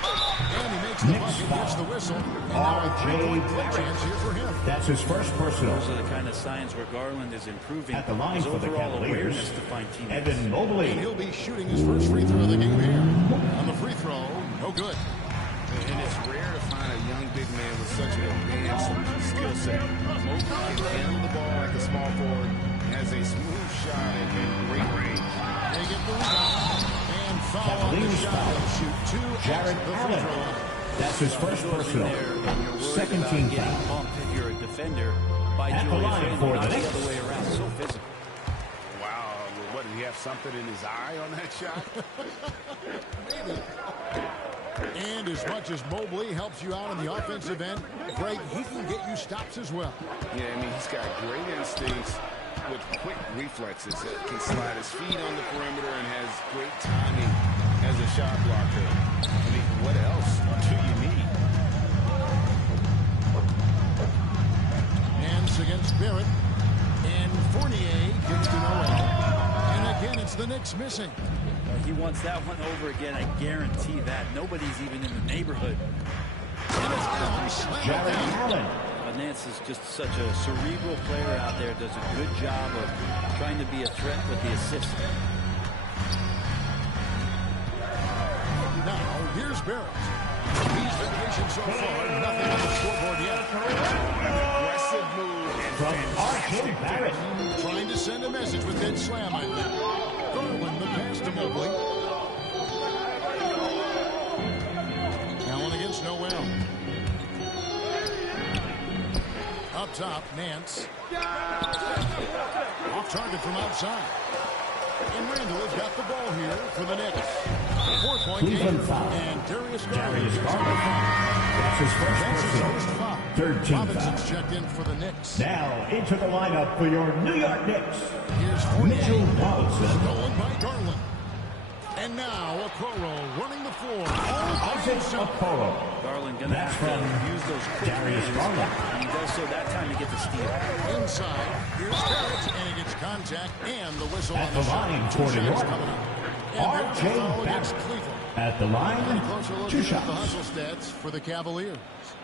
And he makes the bucket, gets the whistle. And now a 3-point play chance here for him. That's his first personal. Those are the kind of signs where Garland is improving At the line his for the overall Cavaliers, awareness to find teammates. Evan Mobley. And he'll be shooting his first free throw of the game here. On the free throw, no good. And it's rare to find a young big man with such an advanced skill set. Mobley can handle the ball like a small forward, has a smooth shot and great range. They get the rebound. And foul on the shot. He'll shoot 2 Jared at the free throw Allen. line. That's his first personal. Second team getting foul. pumped if you're a defender by At the Julius line Randle, for not the the Knicks. other way around. So physical. Wow, what, did he have something in his eye on that shot? Maybe. And as much as Mobley helps you out on the offensive end, Greg, he can get you stops as well. Yeah, I mean, he's got great instincts with quick reflexes. Can slide his feet on the perimeter and has great timing as a shot blocker. I mean, what else do you need? Nance against Barrett. And Fournier gets to Noel. And again, it's the Knicks missing. He wants that one over again. I guarantee that. Nobody's even in the neighborhood. Jared Allen. Nance is just such a cerebral player out there. Does a good job of trying to be a threat with the assist. Now, here's Barrett. He's finishing so far. Nothing on the scoreboard yet. Aggressive move. From R.J. Barrett. Trying to send a message with that slam, I think. Garland, the pass to Mobley. Allen against Noel. Up top, Nance. Off target from outside. And Randall has got the ball here for the Knicks. 4-point game. And Darius Garland. That's his first foul. Third team Robinson's foul. checked in for the Knicks. Now into the lineup for your New York Knicks. Here's Fournier. Mitchell Robinson. Stolen by Garland. And now Okoro running the floor. Isaac Okoro. Garland going to have to use those quick Darius hands. Garland. And he does so that time to get the steal. Inside. Here's Barrett. And he gets contact and the whistle At on the the line shot. for Two New shots York. coming up. And there's R.J. a foul against Barrett. Cleveland. At the line, And a closer look 2 at shots. the hustle stats for the Cavaliers.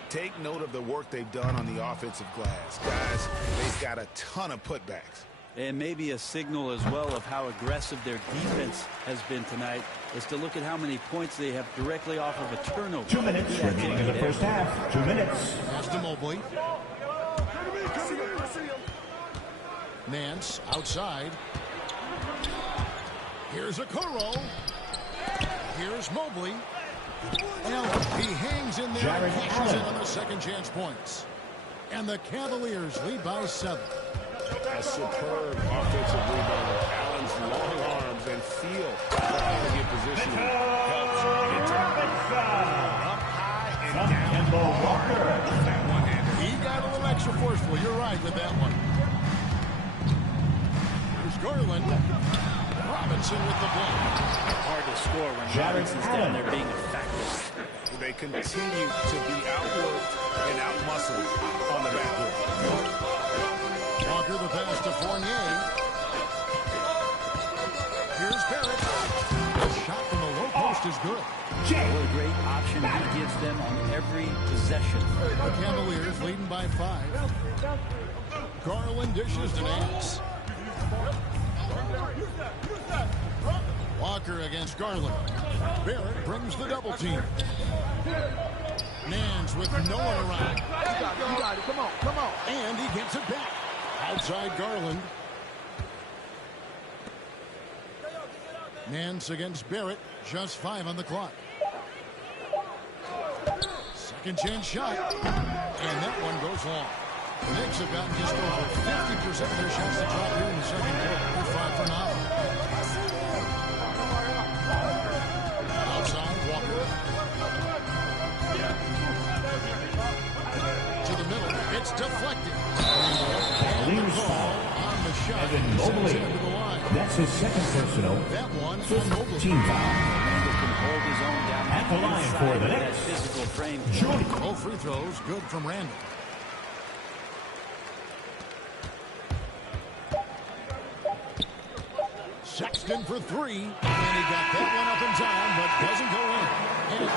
Take note of the work they've done on the offensive glass. Guys, they've got a ton of putbacks. And maybe a signal as well of how aggressive their defense has been tonight is to look at how many points they have directly off of a turnover. 2 minutes remaining in the first half. 2 minutes. Pass to Mobley. Nance outside. Here's Okoro. Here's Mobley. Allen, he hangs in there Jared and cashes in Allen. on the second chance points. And the Cavaliers lead by 7. A superb offensive rebounder. Allen's long arms and feel for how to get positioned helps up high and down hard. That one-hander. He got a little extra forceful. You're right with that one. Here's Garland. Robinson with the block. Hard to score when Jared Robinson's Allen. down there being effective. They continue to be outworked and outmuscled on the backcourt. Walker the pass to Fournier. Here's Barrett. The shot from the low post is good. What a great option he gives them on every possession. The Cavaliers leading by 5. Garland dishes to Nance. Walker against Garland. Barrett brings the double team. Nance with no one around. You got it. Come on. And he gets it back. Outside Garland. Nance against Barrett. Just 5 on the clock. Second chance shot. And that one goes long. The Knicks have gotten just over 50% of their shots to drop here in the second quarter. They're 5 for now. Outside, Walker. To the middle. It's deflected. Cavaliers foul. On the shot. Evan Sends Mobley. it into the line. That's his second personal. That one on Fifth Mobley. team foul. Randall can hold his own down At the line inside for the with that Knicks. physical frame. Jordan. Both free throws good from Randall. Sexton for 3. And he got that one up in time, but doesn't go in.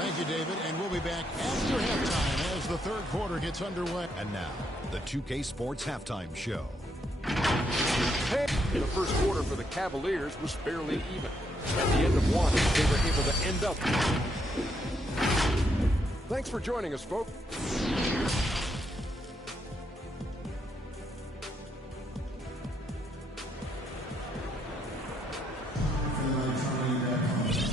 Thank you, David. And we'll be back after halftime as the third quarter gets underway. And now, the 2K Sports Halftime Show. In the first quarter for the Cavaliers was fairly even. At the end of one, they were able to end up. Thanks for joining us, folks.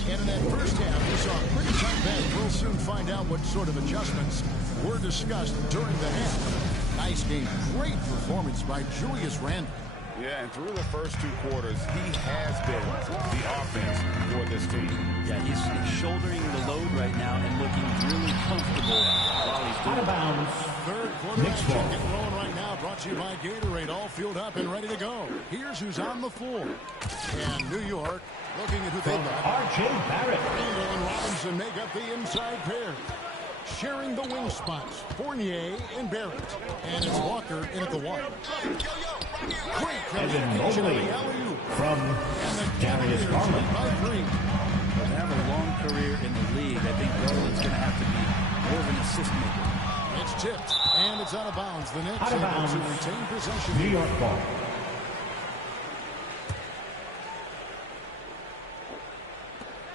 And in that first half, we saw a pretty tight game. We'll soon find out what sort of adjustments were discussed during the half. Nice game. Great performance by Julius Randle. Yeah, and through the first 2 quarters, he has been the offense for this team. Yeah, he's shouldering the load right now and looking really comfortable while he's doing it. Out of bounds. Third quarter action getting rolling right now. Brought to you by Gatorade. All fueled up and ready to go. Here's who's on the floor. And New York looking at who they got. R.J. Barrett. Randall and Robinson make up the inside pair. Sharing the wing spots, Fournier and Barrett. And it's Walker in at the one. Great Evan Mobley from Darius Garland. By 3. To have a long career in the league, I think Garland's going to have to be more of an assist maker. It's tipped, and it's out of bounds. The Knicks Out of able bounds. to retain possession. New York ball.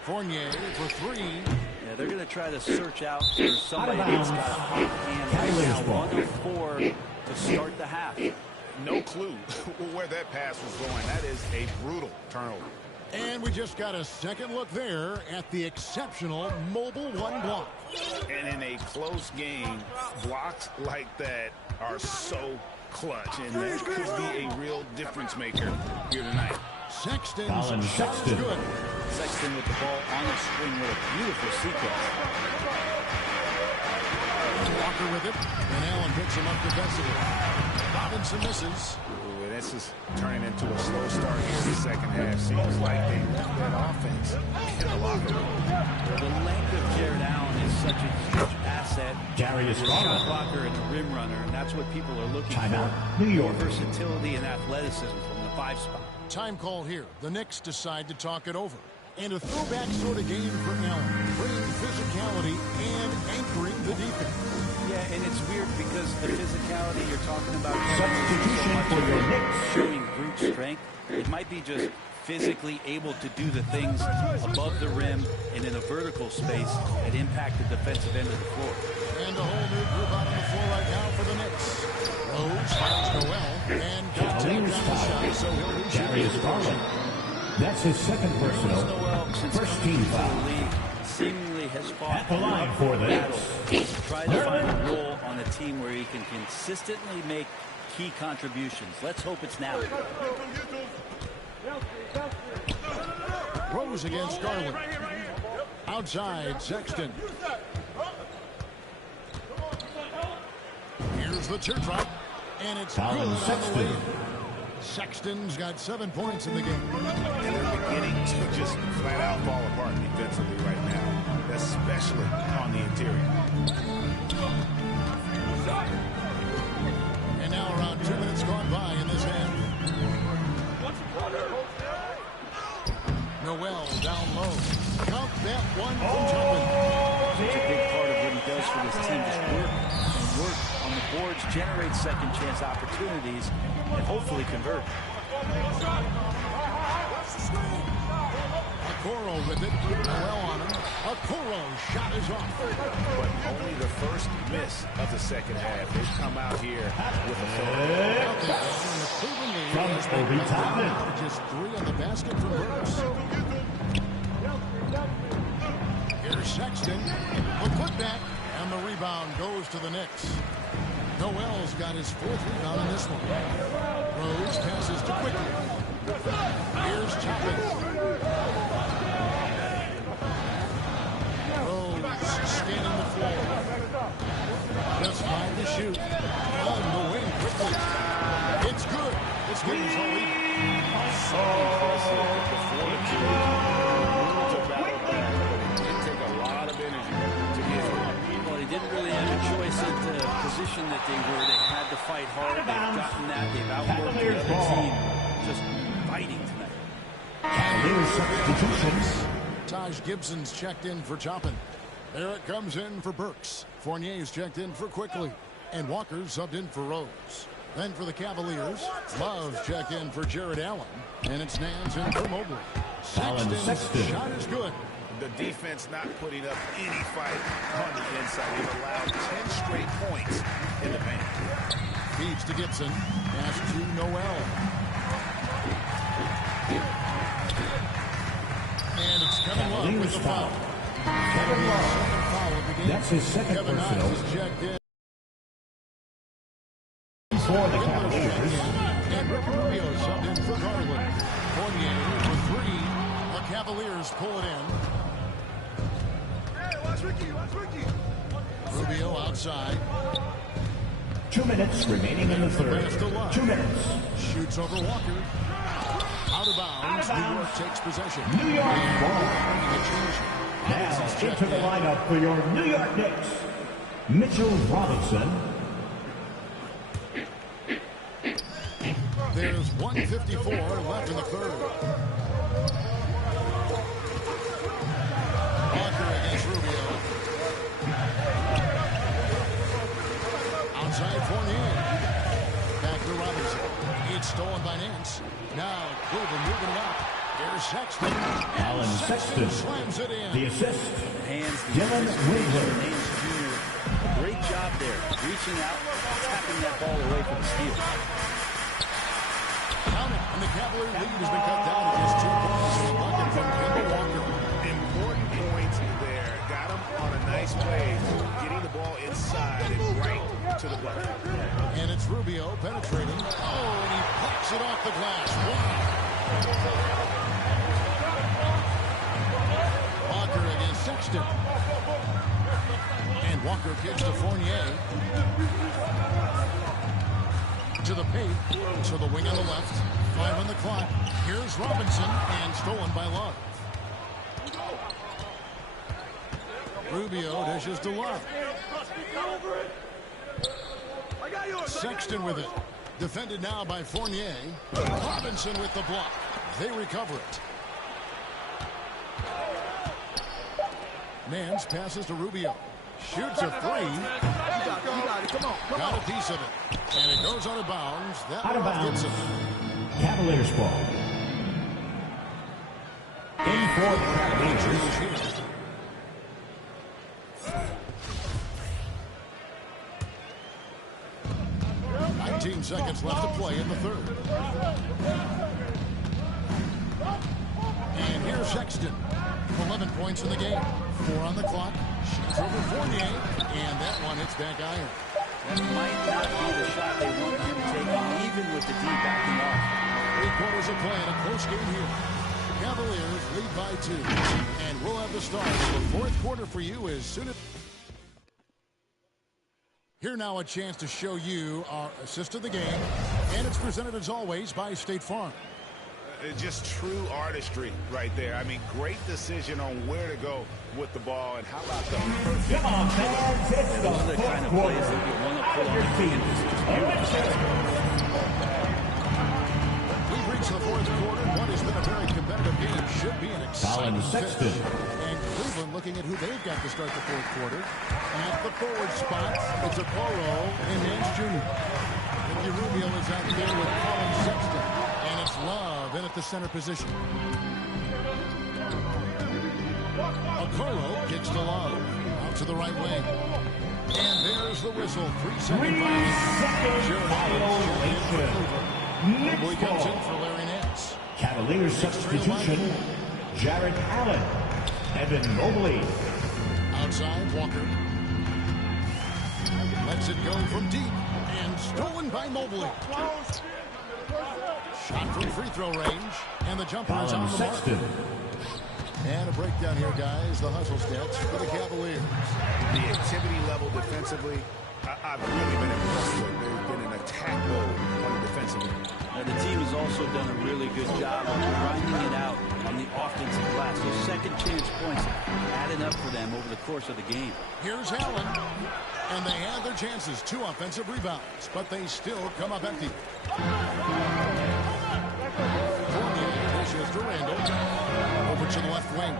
Fournier for 3. Yeah, they're going to try to search out for somebody that's got a hot hand right now. 1 of 4 to start the half. No clue where that pass was going. That is a brutal turnover. And we just got a second look there at the exceptional mobile 1 block. And in a close game, blocks like that are so clutch. And that could be a real difference maker here tonight. Sexton's shot is good. Sexton with the ball on the string with a beautiful sequence. Walker with it, and Allen picks him up defensively. Robinson misses. Ooh, this is turning into a slow start here in the second half. Seems like they left that offense in the locker room. The length of Jared Allen is such a huge asset. Darius Shot Garland. blocker and a rim runner, and that's what people are looking Timeout, for. New York. More versatility and athleticism from the 5 spot. Time call here. The Knicks decide to talk it over. And a throwback sort of game for Allen, bringing physicality and anchoring the defense. Yeah, and it's weird because the physicality you're talking about Substitution for your Knicks. showing brute strength. It might be just physically able to do the things above the rim and in a vertical space that impact the defensive end of the floor. And a whole new group out on the floor right now for the Knicks. Rose finds Noel and got taken down the shot, so he'll be Darius Garland. That's his second personal. First team foul. Seemingly has fought At the line for the battle Knicks. to try to find a role on the team where he can consistently make key contributions. Let's hope it's now. Rose against Garland. Outside, Sexton. Here's the teardrop, and it's good Colin on the Sexton. way. Sexton's got 7 points in the game. And they're beginning to just flat out fall apart defensively right now, especially on the interior. And now around 2 minutes gone by in this half. Noel down low. Count that one from Tubman. It's a big part of what he does for this team. Just work and work on the boards, generate second chance opportunities, and hopefully convert. Okoro with it. Noel on him. Okoro's shot is off. But only the first miss of the second half. They've come out here with a photo. Out there, and the Cleveland lead From has been Obi cut down Toppin. to just 3 on the basket from Burks. Here's Sexton. The putback, and the rebound goes to the Knicks. Noel's got his 4th rebound in this one. Rose passes to Quickly. Here's Toppin. Rose scanning the floor. Just 5 to shoot. On the wing quickly. It's good. It's good as all even. So impressive. The fortitude to battle back, but it did take a lot of energy to get through. Well, they didn't really have a choice at the position that they were. They had to fight hard. They've gotten that. They've outworked the other team. Just fighting tonight. Cavaliers substitutions. Taj Gibson's checked in for Toppin. Barrett comes in for Burks. Fournier's checked in for Quickly. And Walker's subbed in for Rose. Then for the Cavaliers, Love's checked in for Jared Allen. And it's Nance in for Mobley. Sexton's shot is good. The defense not putting up any fight on the inside. They've allowed 10 straight points in the paint. Feeds to Gibson. Pass to Noel. And it's Kevin Love with the foul. Kevin Love. That's his second Kevin personal. Knox is checked in For the Cavaliers. and Ricky Rubio subbed in for Garland. Fournier for 3. The Cavaliers Cavaliers pull it in. Hey, watch Ricky, watch Ricky. Rubio outside. 2 minutes remaining in the third. 2 minutes. Shoots over Walker. Out of bounds. New York takes possession. New York ball. Now into the lineup for your New York Knicks. Mitchell Robinson. There's 1:54 left in the third. Walker against Rubio. Outside Fournier. Back to Robinson. It's stolen by Nance. Now Cleveland moving it up. Here's Sexton. Alan Sexton. Slams it in. The assist. Hands. Dylan Windler. Nance Jr. Great job there. Reaching out, tapping that ball away from the steal. And the Cavalier lead has been cut down to just 2 points. A bucket from Kemba Walker. Important points there. Got him on a nice play. Getting the ball inside and right to the bucket. And it's Rubio penetrating. Oh, and he pops it off the glass. Wow. Walker against Sexton. And Walker gives to Fournier. To the paint. To the wing on the left. 5 on the clock. Here's Robinson. And stolen by Love. Rubio dishes to Love. Sexton with it. Defended now by Fournier. Robinson with the block. They recover it. Nance passes to Rubio. Shoots a 3. You got it. Come on. Got a piece of it. And it goes out of bounds. That Out of bounds. hits him. Cavaliers ball. In for the Cavaliers. 19 seconds left to play in the third. And here's Sexton. 11 points in the game. 4 on the clock. Shoots over Fournier. And that one hits back iron. That might not be the shot they want him taking, even with the D backing off. 3 quarters of play in a close game here. Cavaliers lead by 2. And we'll have the start of the fourth quarter for you as soon as... Here now a chance to show you our assist of the game. And it's presented as always by State Farm. Just true artistry right there. I mean, great decision on where to go with the ball. And how about the perfect... Come on, fans. It's the Those are the kind of plays that you want to pull on your feet. It's just beautiful. We've reached the fourth quarter. What has been a very competitive game. Should be an exciting Sexton. And Cleveland looking at who they've got to start the fourth quarter. At the forward spot, it's Okoro and Nance Jr. Ricky Rubio is out there with Colin Sexton. And it's Love in at the center position. Okoro kicks to Love. Out to the right wing. And there's the whistle. 3-second Mobley comes in for Larry Nance. Cavaliers substitution. Jared Allen. Evan Mobley. Outside, Walker. Lets it go from deep. And stolen by Mobley. Shot from free throw range. And the jumper is on the mark. And a breakdown here, guys. The hustle stats for the Cavaliers. The activity level defensively, I've really been impressed with. There's been an attack mode on the defensive end. The team has also done a really good job of grinding it out on the offensive glass. Those second chance points adding up for them over the course of the game. Here's Allen. And they had their chances. 2 offensive rebounds. But they still come up empty. Fournier pushes to Randall. Over to the left wing.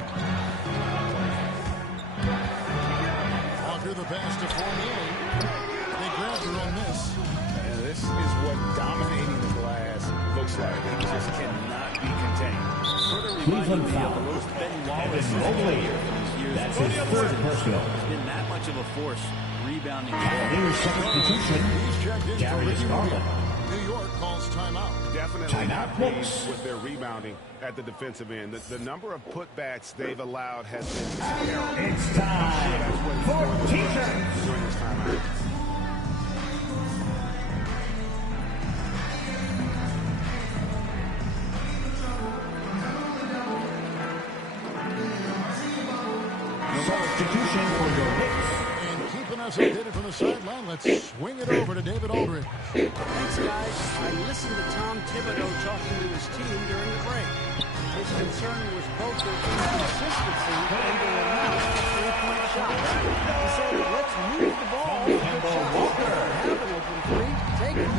Walker the pass to Fournier. They grab their own miss. And this is what dominating the glass looks like. It just cannot be contained. Cleveland foul. Evan Mobley. That's his third personal. It's been that much of a force rebounding. Cavaliers substitution. He's checked in for Darius Ricky Rubio. Garland. New York calls timeout. Definitely Timeout, not pleased Knicks. with their rebounding at the defensive end. The number of putbacks they've allowed has been terrible. It's time for teachers. During this timeout. Substitution for your Knicks. And keeping us updated from the sideline, let's swing it over to David Aldridge. Thanks, guys. I listened to Tom Thibodeau talking to his team during the break. His concern was both their inconsistency and their amount of three-point shots. He said, let's move the ball. Have an open three, take it.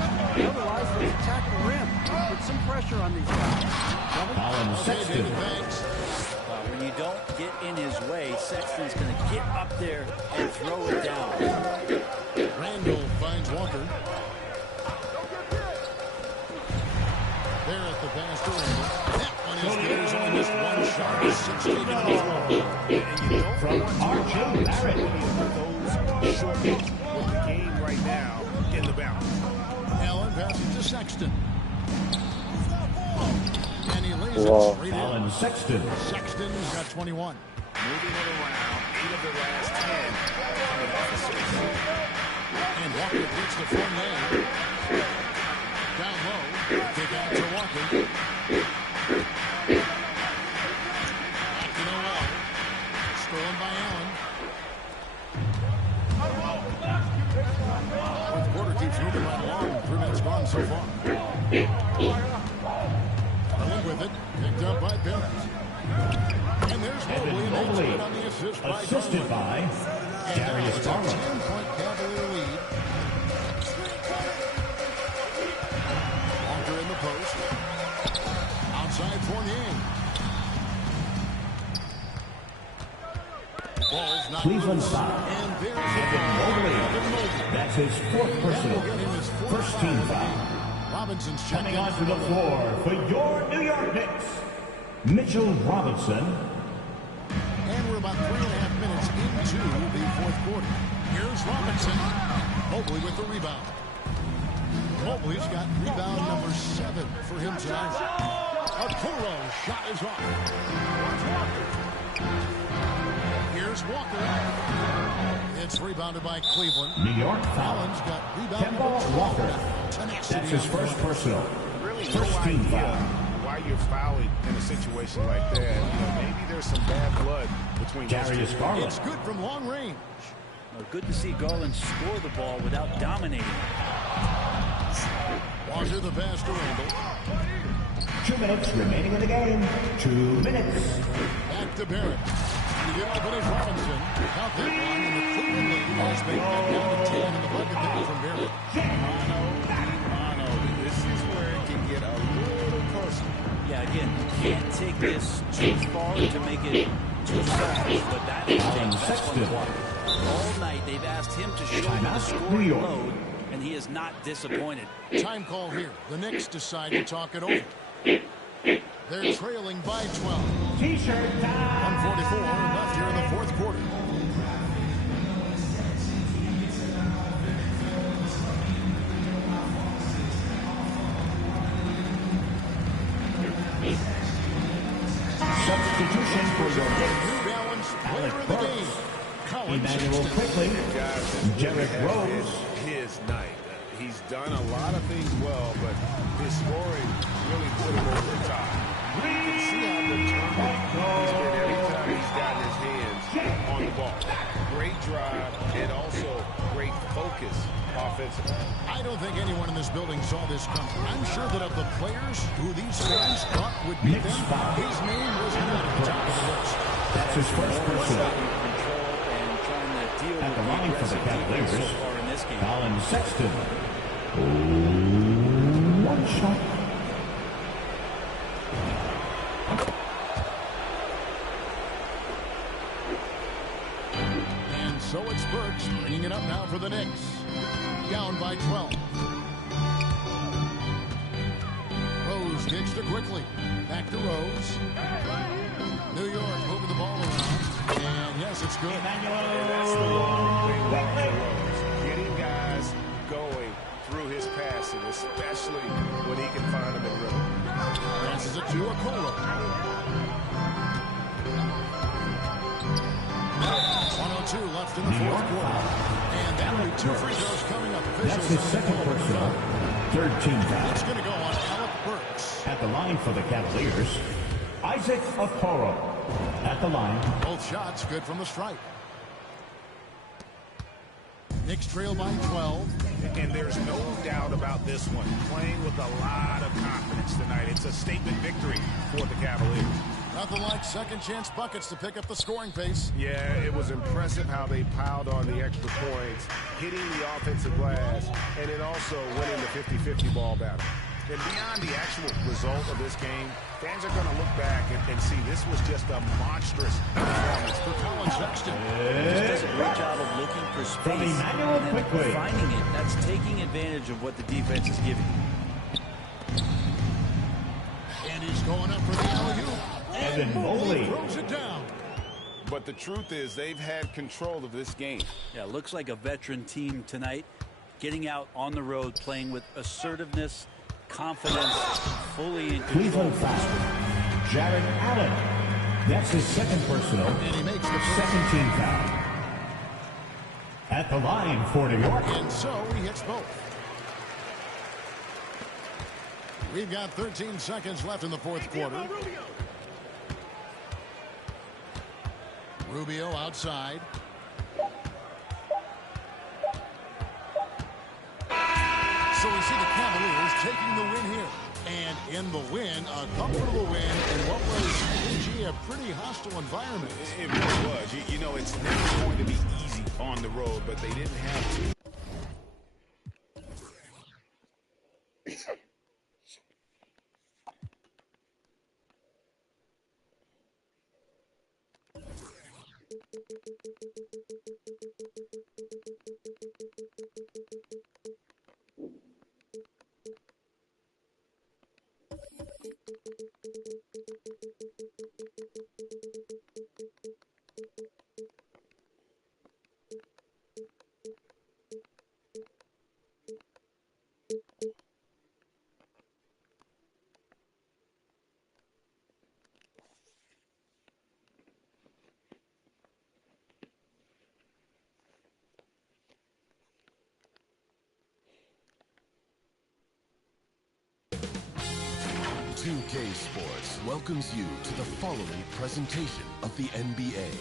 Otherwise, let's attack the rim. Put some pressure on these guys. Alan Sexton. When you don't get in his way, Sexton's going to get up there and throw it down. Randall finds Walker. There at the pass to Randall. That one is good. He's only missed one shot. 16 in the floor. From R.J. Barrett. Those short with the game right now in the bounce. Allen passes to Sexton. And he lays it straight in. Alan Sexton. Sexton's got 21. Moving it around, 8 of the last 10. And Walker gets to Fournier. Down low. Kick out to Walker. Back to Noel. Stolen by Allen. Fourth quarter keeps moving right along. 3 minutes gone so far. Allen with it. Picked up by Barrett. And there's Mobley. And Mobley on the assist assisted by Darius Garland. 10-point Cavalier lead. Walker in the post. Outside Fournier. Ball's not Cleveland loose. foul. And there's the Evan Mobley. That's his fourth personal. First team foul. Robinson's Coming checking onto the floor for your New York Knicks, Mitchell Robinson. And we're about 3.5 minutes into the fourth quarter. Here's Robinson. Mobley with the rebound. Mobley's got rebound number 7 for him tonight. Okoro's shot is off. Here's Walker. It's rebounded by Cleveland. New York foul. Allen's got rebound Kemba number 12. Walker. Tenacity That's his on first Walker. personal. Really First no team idea foul. why you're fouling in a situation like that. Maybe there's some bad blood between Darius Garland. It's good from long range. Well, good to see Garland score the ball without dominating. Walker the pass to Randall. 2 minutes remaining in the game. 2 minutes. Back to Barrett. You get open as Robinson. Count that one, and the Cleveland lead has been cut down to 10 in the bucket there from Barrett. Mono. This is where it can get a little personal. Yeah, again, you can't take this too far to make it too soft, but that is Alan that's Sexton. all night they've asked him to shoulder the Timeout, New scoring York. load, and he is not disappointed. Time call here. The Knicks decide to talk it over. They're trailing by 12. T-shirt time. 1:44 left here in the fourth quarter. Substitution for your Knicks. New Balance player of the game. Collins. Emmanuel quickly. Derrick Rose. His night. He's done a lot of things well, but his scoring really put him over the top. You can see how determined he's been every time he's gotten his hands on the ball. Great drive and also great focus offensively. I don't think anyone in this building saw this coming. I'm sure that of the players who these fans thought would beat Knicks them, foul. his name was not at the top of the list. That's his first personal. Control and trying to deal At with the line for the aggressive defense Cavaliers, so far in this game. Alan Sexton. One shot. And so it's Burks bringing it up now for the Knicks. Down by 12. Rose gets to quickly. Back to Rose. New York moving the ball around. And yes, it's good. That's the one thing about Rose. Getting guys going through his passing, especially when he can find them in rhythm. Passes it to Okoro. 1:02 left in the fourth quarter. And that'll be 2 free throws coming up. That's his second personal. Third team foul. It's going to go on Alec Burks. At the line for the Cavaliers, Isaac Okoro. At the line. Both shots good from the stripe. Knicks trail by 12. And there's no doubt about this one. Playing with a lot of confidence tonight. It's a statement victory for the Cavaliers. Nothing like second chance buckets to pick up the scoring pace. Yeah, it was impressive how they piled on the extra points, hitting the offensive glass, and then also winning the 50-50 ball battle. And beyond the actual result of this game, fans are going to look back and see this was just a monstrous performance for Colin Sexton. He just does a great job of looking for space and then finding it. That's taking advantage of what the defense is giving you. And he's going up for the alley-oop. Evan Mobley throws it down. But the truth is they've had control of this game. Yeah, looks like a veteran team tonight, getting out on the road, playing with assertiveness, confidence, fully in control. Cleveland foul. Jared Allen. That's his second personal. And he makes the second team foul. At the line for New York. And so he hits both. We've got 13 seconds left in the fourth quarter. Rubio outside. So we see the Cavaliers taking the win here. And in the win, a comfortable win in what was a pretty hostile environment. It really was. You know, it's never going to be easy on the road, but they didn't have to. OKC Sports welcomes you to the following presentation of the NBA.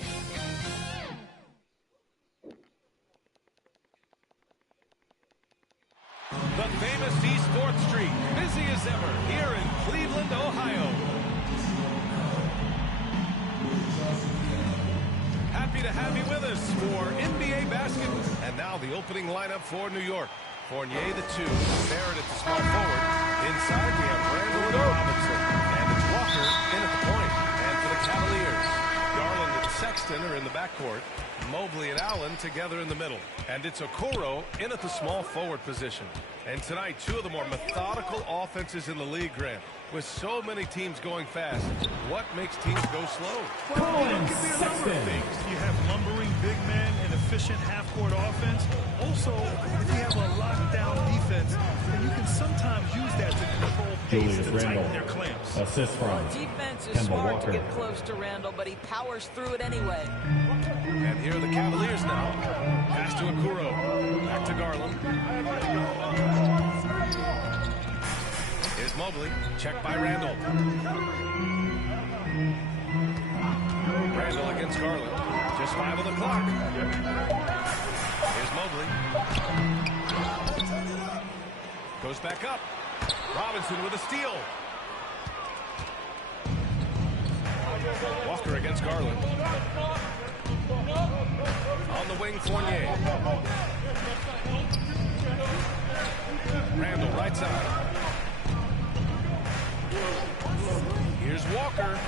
The famous Esports Street, busy as ever here in Cleveland, Ohio. Happy to have you with us for NBA basketball. And now the opening lineup for New York. Fournier, the 2, Barrett at the small forward. Inside, we have Randall and Robinson. And it's Walker in at the point. And for the Cavaliers, Garland and Sexton are in the backcourt. Mobley and Allen together in the middle. And it's Okoro in at the small forward position. And tonight, two of the more methodical offenses in the league, Grant. With so many teams going fast, what makes teams go slow? Well, it could be a number of things. You have lumbering big men and efficient half-court offense. Also, if you have a lockdown defense, then you can sometimes use that to control pace to tighten their clamps. Assist from Defense is smart to get close to Randall, but he powers through it anyway. And here are the Cavaliers now. Pass to Okoro. Back to Garland. Here's Mobley. Checked by Randall. Randall against Garland. Just 5 on the clock. Here's Mobley. Goes back up. Robinson with a steal. Walker against Garland. On the wing, Fournier. Randall, right side. Here's Walker.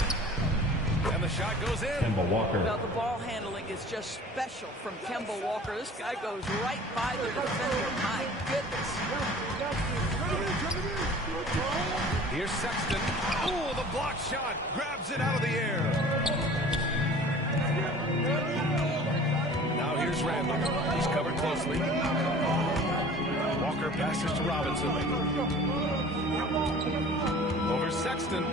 And the shot goes in. Kemba Walker. Well, the ball handling is just special from Kemba Walker. This guy goes right by the defender. My goodness. Here's Sexton. Oh, the block shot. Grabs it out of the air. Now here's Randall. He's covered closely. Walker passes to Robinson. Over Sexton.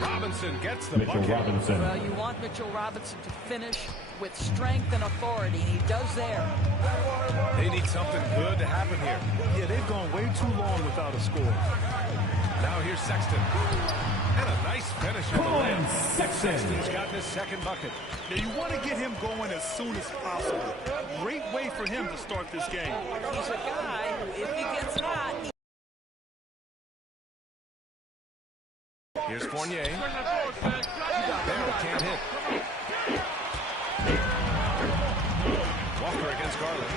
Robinson gets the bucket. Robinson. Well, you want Mitchell Robinson to finish with strength and authority, and he does there. They need something good to happen here. Yeah, they've gone way too long without a score. Now here's Sexton. And a nice finish on the layup. Sexton's gotten his second bucket. Yeah, you want to get him going as soon as possible. Great way for him to start this game. He's a guy who, if he gets hot, Here's Fournier. Barrett can't hit. Walker against Garland.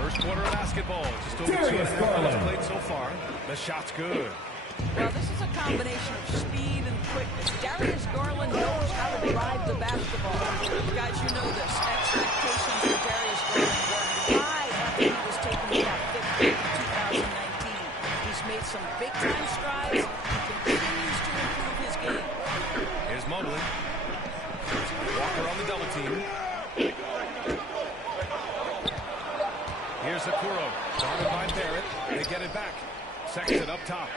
First quarter of basketball. Just over 2.5 minutes played so far. The shot's good. well, this is a combination of speed and quickness. Darius Garland knows how to drive the basketball. Guys, you know this. Expectations for Darius Garland were high after he was taken to that 15 in 2019. He's made some big-time strides. He continues to improve his game. Here's Mobley. Walker on the double team. Here's Okoro. Guarded by Barrett. They get it back. Sexton up top.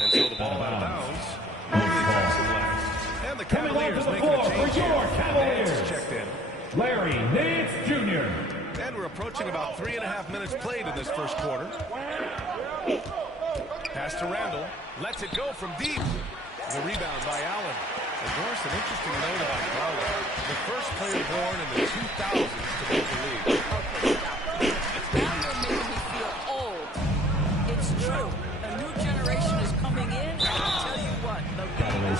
And so the ball out of bounds. Mobley takes it last. And the Cavaliers making a change here. Nance is checked in. Larry Nance Jr. And we're approaching about 3.5 minutes played in this first quarter. Pass to Randall. Lets it go from deep. The rebound by Allen. And Doris, an interesting note about Garland. The first player born in the 2000s to make the league. Now you're making me feel old. It's true. A new generation is coming in, and I'll tell you what, the game is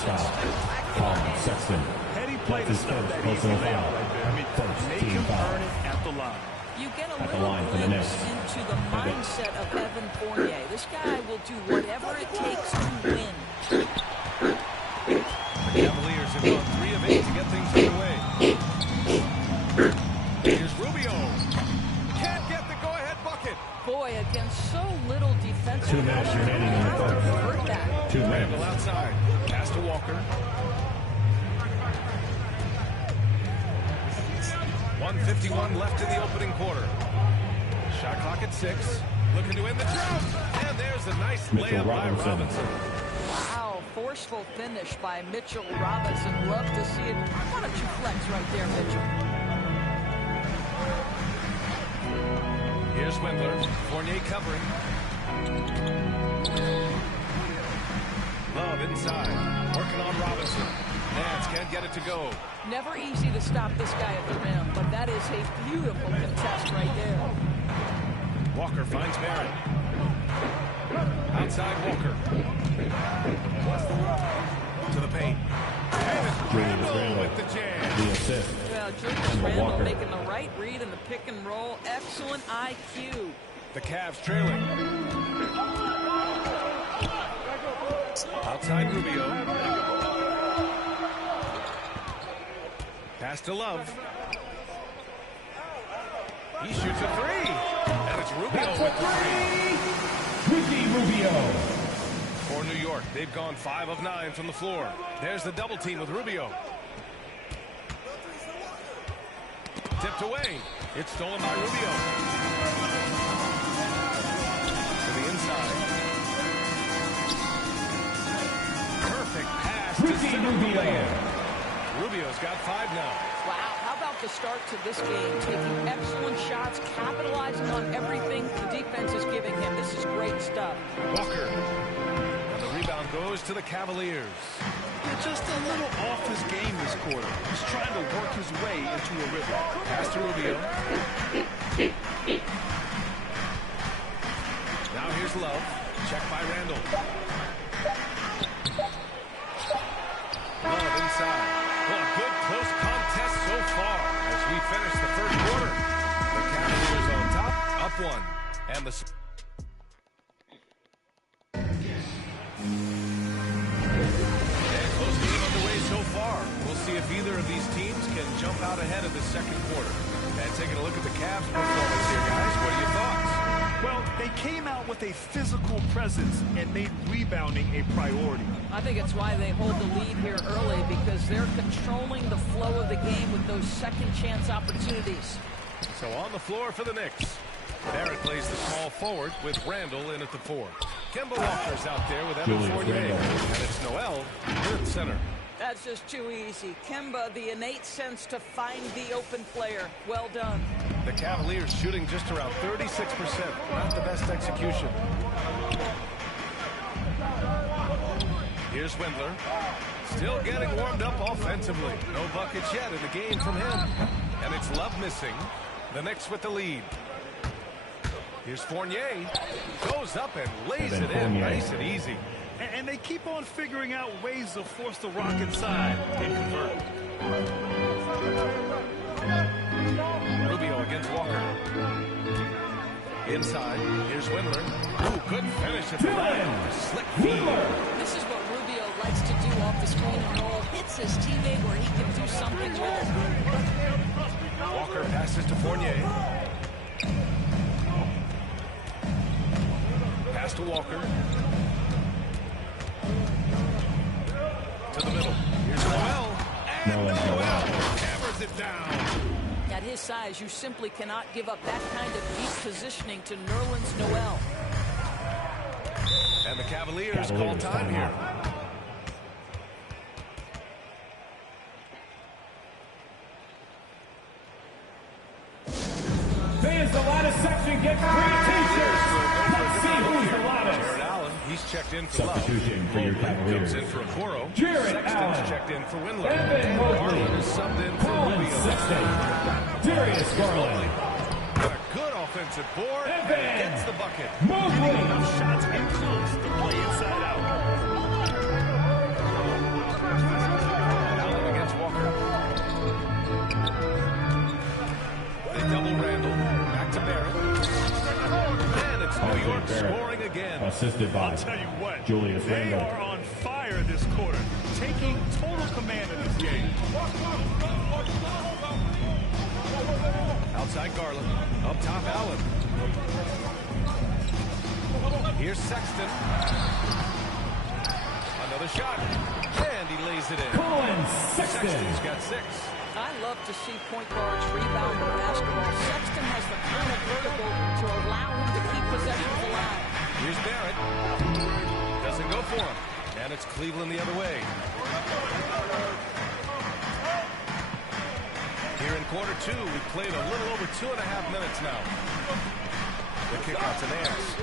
Sexton. Heady play to stop that easy layup right there. I mean, make him earn it at the line. You get a little glimpse into the mindset of Evan Fournier. This guy will do whatever it takes to win. The Cavaliers have gone 3 of 8 to get things underway. Here's Rubio. Can't get the go-ahead bucket. Boy, against so little defensive 2 minutes remaining in the first. hurt that. 2 Randall minutes. outside. Pass to Walker. 1:51 left in the opening quarter. Shot clock at 6. Looking to end the drought. And there's a nice layup by Robinson. Wow, forceful finish by Mitchell Robinson. Love to see it. Why don't you flex right there, Mitchell? Here's Wendler. Fournier covering. Love inside. Working on Robinson. Nance can't get it to go. Never easy to stop this guy at the rim, but that is a beautiful contest right there. Walker finds Barrett. Outside Walker. To the paint. And it's Randall with the jam. The assist. Well, Julius Randall making the right read in the pick and roll. Excellent IQ. The Cavs trailing. Outside Rubio. Pass to Love. He shoots a 3. And it's Rubio with the 3. Ricky Rubio. For New York, they've gone 5 of 9 from the floor. There's the double team with Rubio. Tipped away. It's stolen by Rubio. To the inside. Perfect pass to Rubio. Rubio's got 5 now. Wow, how about the start to this game? Taking excellent shots, capitalizing on everything the defense is giving him. This is great stuff. Walker. And the rebound goes to the Cavaliers. Just a little off his game this quarter. He's trying to work his way into a rhythm. Pass to Rubio. Now here's Love. Check by Randall. Love inside. Well, a good close contest so far as we finish the first quarter. The Cavaliers on top, up 1. And the... And close game underway so far. We'll see if either of these teams can jump out ahead of the second quarter. And taking a look at the Cavs' performance here, guys. What are your thoughts? Well, they came out with a physical presence and made rebounding a priority. I think it's why they hold the lead here early, because they're controlling the flow of the game with those second chance opportunities. So on the floor for the Knicks. Barrett plays the small forward with Randall in at the 4. Kemba Walker's out there with Evan Fournier. And it's Noel at center. That's just too easy. Kemba, the innate sense to find the open player. Well done. The Cavaliers shooting just around 36%. Not the best execution. Here's Windler. Still getting warmed up offensively. No buckets yet in the game from him. And it's Love missing. The Knicks with the lead. Here's Fournier. Goes up and lays it in. Nice and easy. And they keep on figuring out ways to force the Rock inside and convert. Rubio against Walker. Inside, here's Windler. Ooh, good finish at the line. Slick feed. This is what Rubio likes to do off the screen and roll. Hits his teammate where he can do something with it. Walker passes to Fournier. Pass to Walker. To the middle. Here's Noel. And Noel hammers it down. At his size, you simply cannot give up that kind of deep positioning to Nerlens Noel. And the Cavaliers call time here. Fans, the loudest section gets free t-shirts. Let's see who's the loudest. Jared Allen, he's checked in for Love. Substitution for your Cavaliers. Comes in for Okoro. Jared Allen. Sexton's checked in for Windler. Evan Mobley. Garland is subbed in for Rubio. Sexton. Darius Garland. Got a good offensive board. And gets the bucket. Mobley. Enough shots to get close to play inside out. Allen against Walker. They double Randall. Back to Barrett. And it's New York scoring again. Assisted by I'll tell you what, Julius they Randle. are on fire this quarter, taking total command of this game. Outside Garland. Up top Allen. Here's Sexton. Another shot. And he lays it in. Colin Sexton. Sexton's got 6. I love to see point guards rebound the basketball. Sexton has the kind of vertical to allow him to keep possessions alive. Here's Barrett. Doesn't go for him. And it's Cleveland the other way. Here in quarter 2, we've played a little over 2.5 minutes now. The kick out to Nance.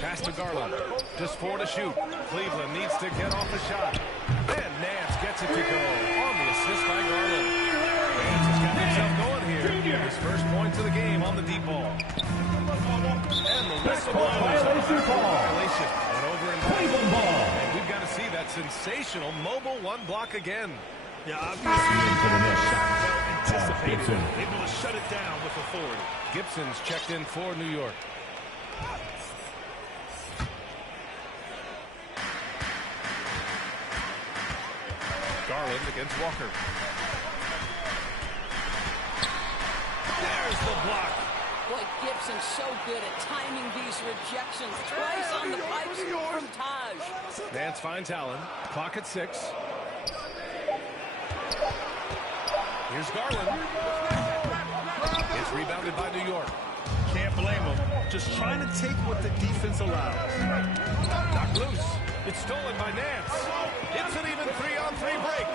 Pass to Garland. Just 4 to shoot. Cleveland needs to get off a shot. And Nance gets it to go on the assist by Garland. Nance has got himself going here. His first points of the game on the deep ball. And the whistle Violation call. Violation. And over in Cleveland ball. And we've got to see that sensational mobile 1 block again. Yeah, obviously, anticipated. Able to shut it down with authority. Gibson's checked in for New York. Garland against Walker. There's the block. Boy, Gibson's so good at timing these rejections. Twice on the pipes from Taj. Nance finds Allen. Clock at 6. Here's Garland. It's rebounded by New York. Can't blame him. Just trying to take what the defense allows. Knocked loose. It's stolen by Nance. It's an even 3-on-3 break.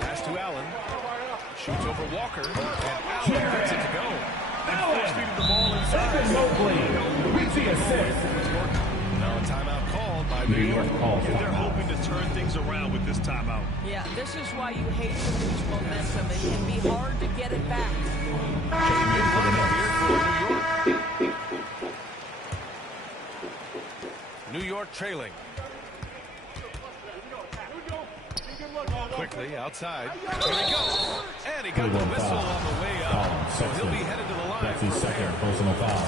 Pass to Allen. Shoots over Walker. And Allen gets it to go. Allen. The ball inside. Evan Mobley. With the assist. Now a timeout called by New York calls. They're hoping to turn things around with this timeout. Yeah, this is why you hate to lose momentum. It can be hard to get it back. New York trailing. Quickly outside. Here he goes. And he got the whistle on the way up. So he'll be headed to the line. That's his second personal foul.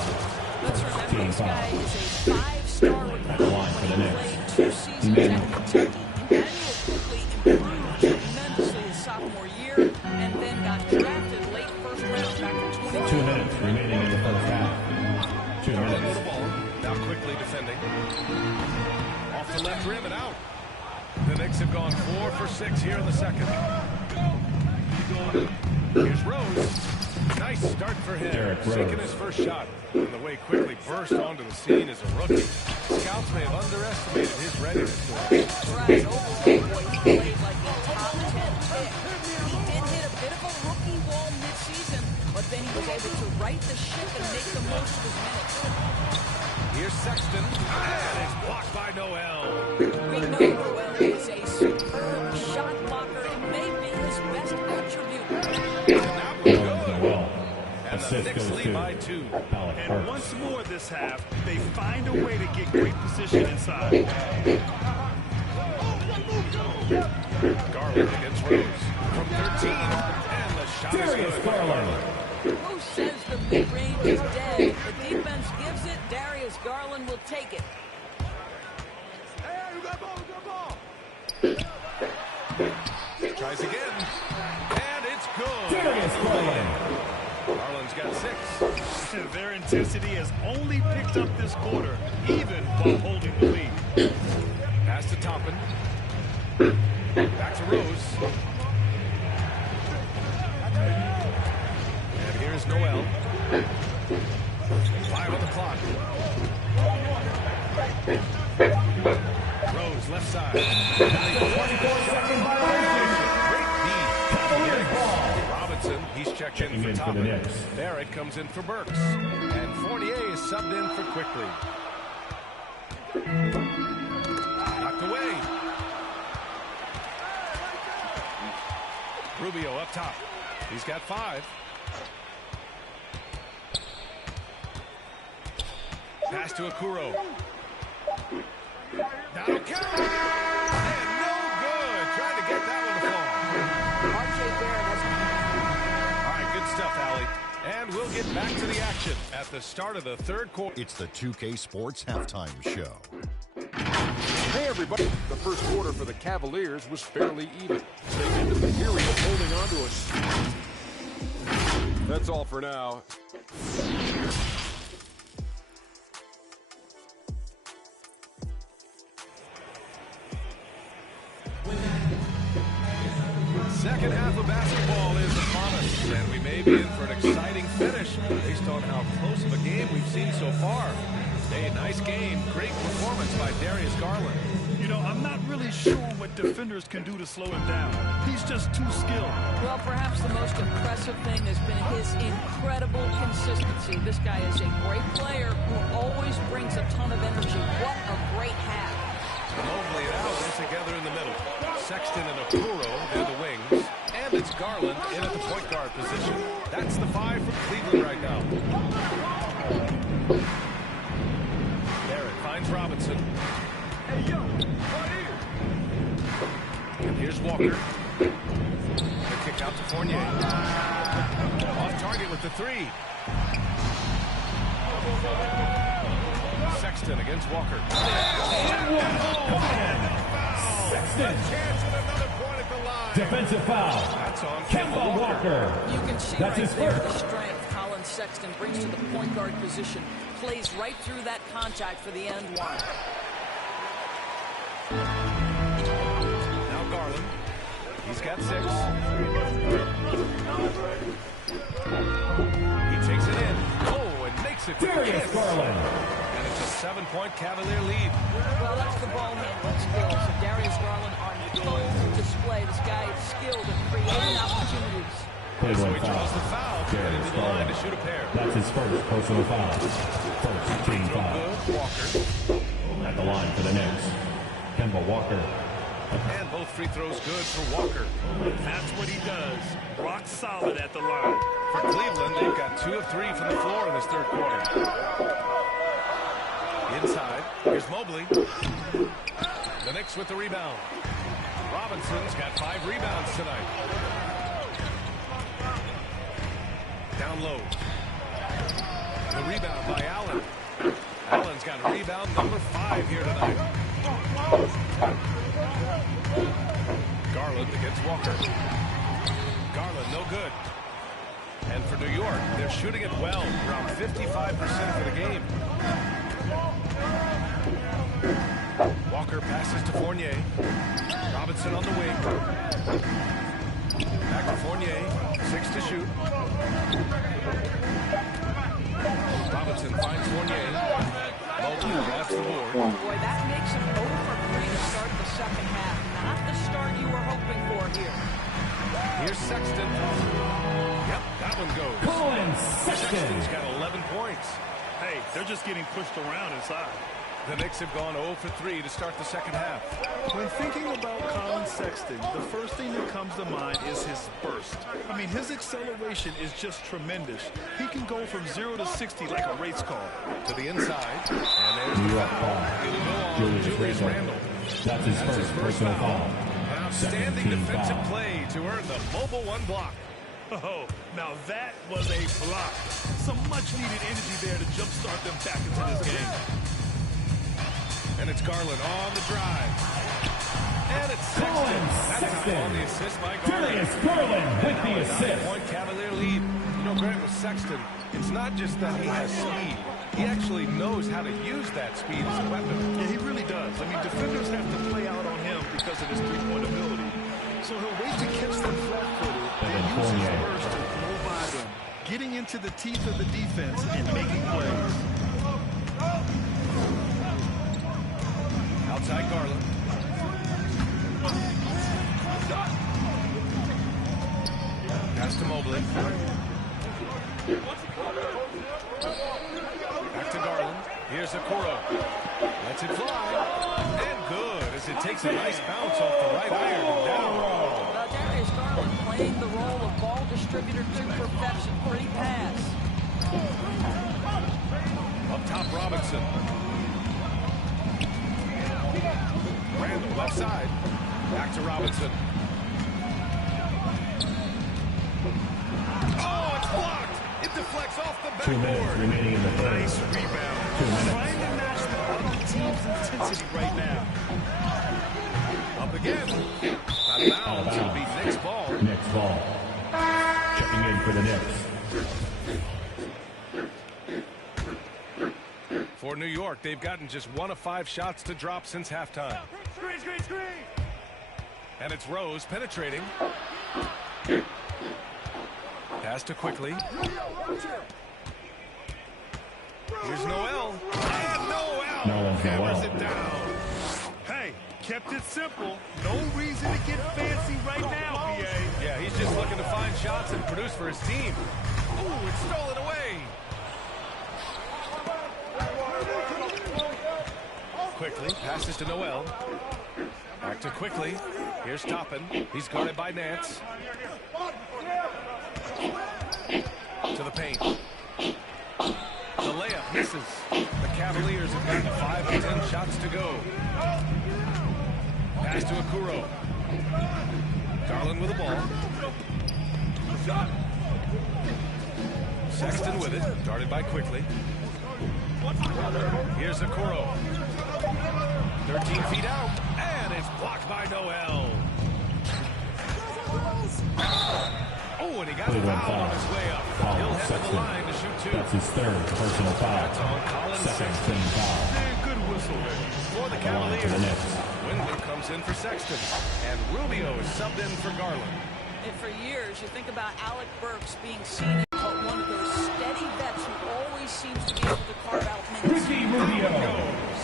Let's remember this guy is a 5-star recruit. Line for the He Knicks. played 2 seasons at Kentucky. Emmanuel quickly improved tremendously his sophomore year and then got drafted late first round back in 2020. 2 minutes remaining in the first half. 2 Garland with minutes. the ball. Now quickly defending. Off the left rim and out. The Knicks have gone 4 for 6 here in the second. Here's Rose. Nice start for him. Sinking his first shot. And the way quickly burst onto the scene as a rookie. Scouts may have underestimated his readiness. Right, overall, boy, he played like a top 10 pick. He did hit a bit of a rookie wall midseason, but then he was was able to right the ship and make the most of his minutes. Here's Sexton, and it's blocked by Noel. We know Noel is a superb shot blocker and may be his best attribute. And the Knicks lead by 2. And once more this half, they find a way to get great position inside. Garland against Rose from 13, and the shot is good. Garland. Who says the mid-range is dead? The defense gives it. Darius Garland will take it. Tries again, and it's good. Darius Garland. Garland's got 6. Their intensity has only picked up this quarter, even while holding the lead. Pass to Toppin. Back to Rose. And here's Noel. 5 on the clock. Rose, left side. 24-second violation. Great beat. Cavaliers ball. Robinson, he's checked in for Toppin. Barrett comes in for Burks. And Fournier is subbed in for Quickly. Knocked away. Rubio up top. He's got 5. Pass to Okoro. That'll count. And no good. Trying to get that one to fall. R.J. Barrett has... All right, good stuff, Allie. And we'll get back to the action at the start of the third quarter. It's the 2K Sports Halftime Show. Hey, everybody. The first quarter for the Cavaliers was fairly even. They ended the period holding on to us. That's all for now. Second half of basketball is upon us, and we may be in for an exciting finish based on how close of a game we've seen so far. Hey, nice game. Great performance by Darius Garland. You know, I'm not really sure what defenders can do to slow him down. He's just too skilled. Well, perhaps the most impressive thing has been his incredible consistency. This guy is a great player who always brings a ton of energy. What a great half. Mobley and Allen together in the middle. Sexton and Okoro, they're the wings. And it's Garland in at the point guard position. That's the 5 from Cleveland right now. Barrett finds Robinson. Hey, yo, right here. And here's Walker. The kick out to Fournier. Off target with the 3. Sexton against Walker. Sexton. Chance at another point at the line. Defensive foul. That's on Kemba Walker. You can see That's right his there first. the strength Colin Sexton brings to the point guard position. Plays right through that contact for the end one. Now Garland. He's got 6. He takes it in. Oh, and makes it with the Darius kiss. Garland. And it's a 7-point Cavalier lead. Well, that's the ball handling skills of Darius Garland on full display. This guy is skilled at creating opportunities. So he Playboy draws the foul. foul to get into the line to shoot a pair. That's his first personal foul. First team foul. Good. Walker. At the line for the Knicks. Kemba Walker. And both free throws good for Walker. That's what he does. Rock solid at the line. For Cleveland, they've got 2 of 3 from the floor in this third quarter. Inside, here's Mobley. The Knicks with the rebound. Robinson's got 5 rebounds tonight. Down low. The rebound by Allen. Allen's got rebound number 5 here tonight. Garland against Walker. Garland, no good. And for New York, they're shooting it well, around 55% for the game. Walker passes to Fournier. Robinson on the wing. Back to Fournier, 6 to shoot. Robinson finds Fournier. Mobley grabs the board. Boy, that makes him 0 for 3 to start the second half. Not the start you were hoping for here. Here's Sexton. Yep, that one goes. Sexton's got 11 points. Hey, they're just getting pushed around inside. The Knicks have gone 0 for 3 to start the second half. When thinking about Colin Sexton, the first thing that comes to mind is his burst. I mean, his acceleration is just tremendous. He can go from 0 to 60 like a race car. To the inside, and there's the foul. It'll go on Julius Randle. That's his first personal foul. An outstanding defensive play to earn the mobile 1 block. Oh, now that was a block. Some much-needed energy there to jumpstart them back into this game. And it's Garland on the drive. And it's Sexton. That time on the assist by Garland. With the assist. 9-point Cavalier lead. You know, Grant, with Sexton, it's not just that he has speed. He actually knows how to use that speed as a weapon. Yeah, he really does. I mean, defenders have to play out on him because of his three-point ability. So he'll wait to catch them flat-footed and use his burst to blow by them, getting into the teeth of the defense and making plays. Outside Garland. Pass to Mobley. Back to Garland. Here's Okoro. Lets it fly. And good as it takes a nice bounce off the right iron and down. Darius Garland playing the role of ball distributor to perfection. Pretty pass. Up top, Robinson. Randle left side. Back to Robinson. Oh, it's blocked. It deflects off the backboard. 2 minutes remaining in the third. Nice rebound. 2 minutes. Trying to match the other team's intensity right now. Up again. Out of bounds. It'll be Knicks ball. Knicks ball. Checking in for the Knicks. For New York, they've gotten just 1 of 5 shots to drop since halftime. Screen. And it's Rose penetrating. Pass to Quickly. Here's Noel. And Noel hammers it down. Hey, kept it simple. No reason to get fancy right now, PA. Yeah, he's just looking to find shots and produce for his team. Ooh, it's stolen away. Quickly passes to Noel. Back to Quickly. Here's Toppin. He's guarded by Nance. To the paint. The layup misses. The Cavaliers have gotten 5 of 10 shots to go. Pass to Okoro. Garland with the ball. Sexton with it. Guarded by Quickly. Here's Okoro. 13 feet out. And it's blocked by Noel. Oh, and he got fouled on his way up. He'll head to the line to shoot 2. That's his third personal foul. That's on Colin Sexton. Man, good whistle there. For the Cavaliers, Windler comes in for Sexton. And Rubio is subbed in for Garland. And for years, you think about Alec Burks being seen as one of those steady vets who always seems to be able to carve out minutes. Rubio.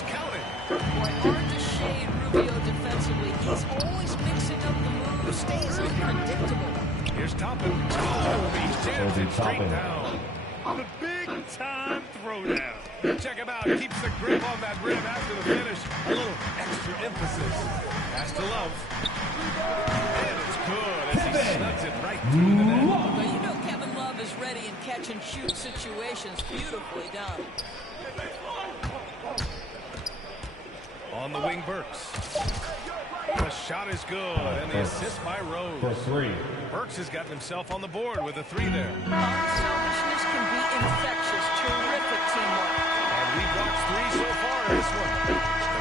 Counting. Boy, hard to shade Rubio defensively. He's always mixing up the moves, stays unpredictable. Here's Toppin. Oh, he jams it straight down. The big-time throwdown. Check him out. Keeps the grip on that rim after the finish. A little extra emphasis. Pass to Love. And it's good as he snugs it right through the net. Well, you know Kevin Love is ready in catch-and-shoot situations. Beautifully done. On the wing, Burks. The shot is good, and the assist by Rose. For 3. Burks has gotten himself on the board with a 3 there. Unselfishness can be infectious. Terrific teamwork. And we've watched 3 so far in this one.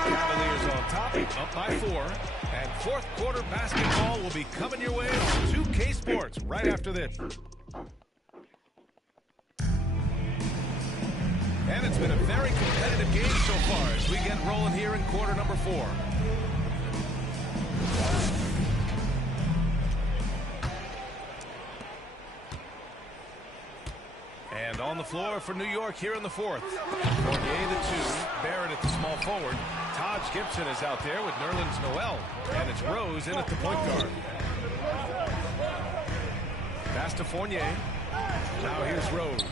The Cavaliers on top, up by 4. And fourth quarter basketball will be coming your way on 2K Sports right after this. And it's been a very competitive game so far as we get rolling here in quarter number 4. And on the floor for New York here in the 4th. Fournier the 2, Barrett at the small forward. Taj Gibson is out there with Nerlens Noel. And it's Rose in at the point guard. Pass to Fournier. Now here's Rose.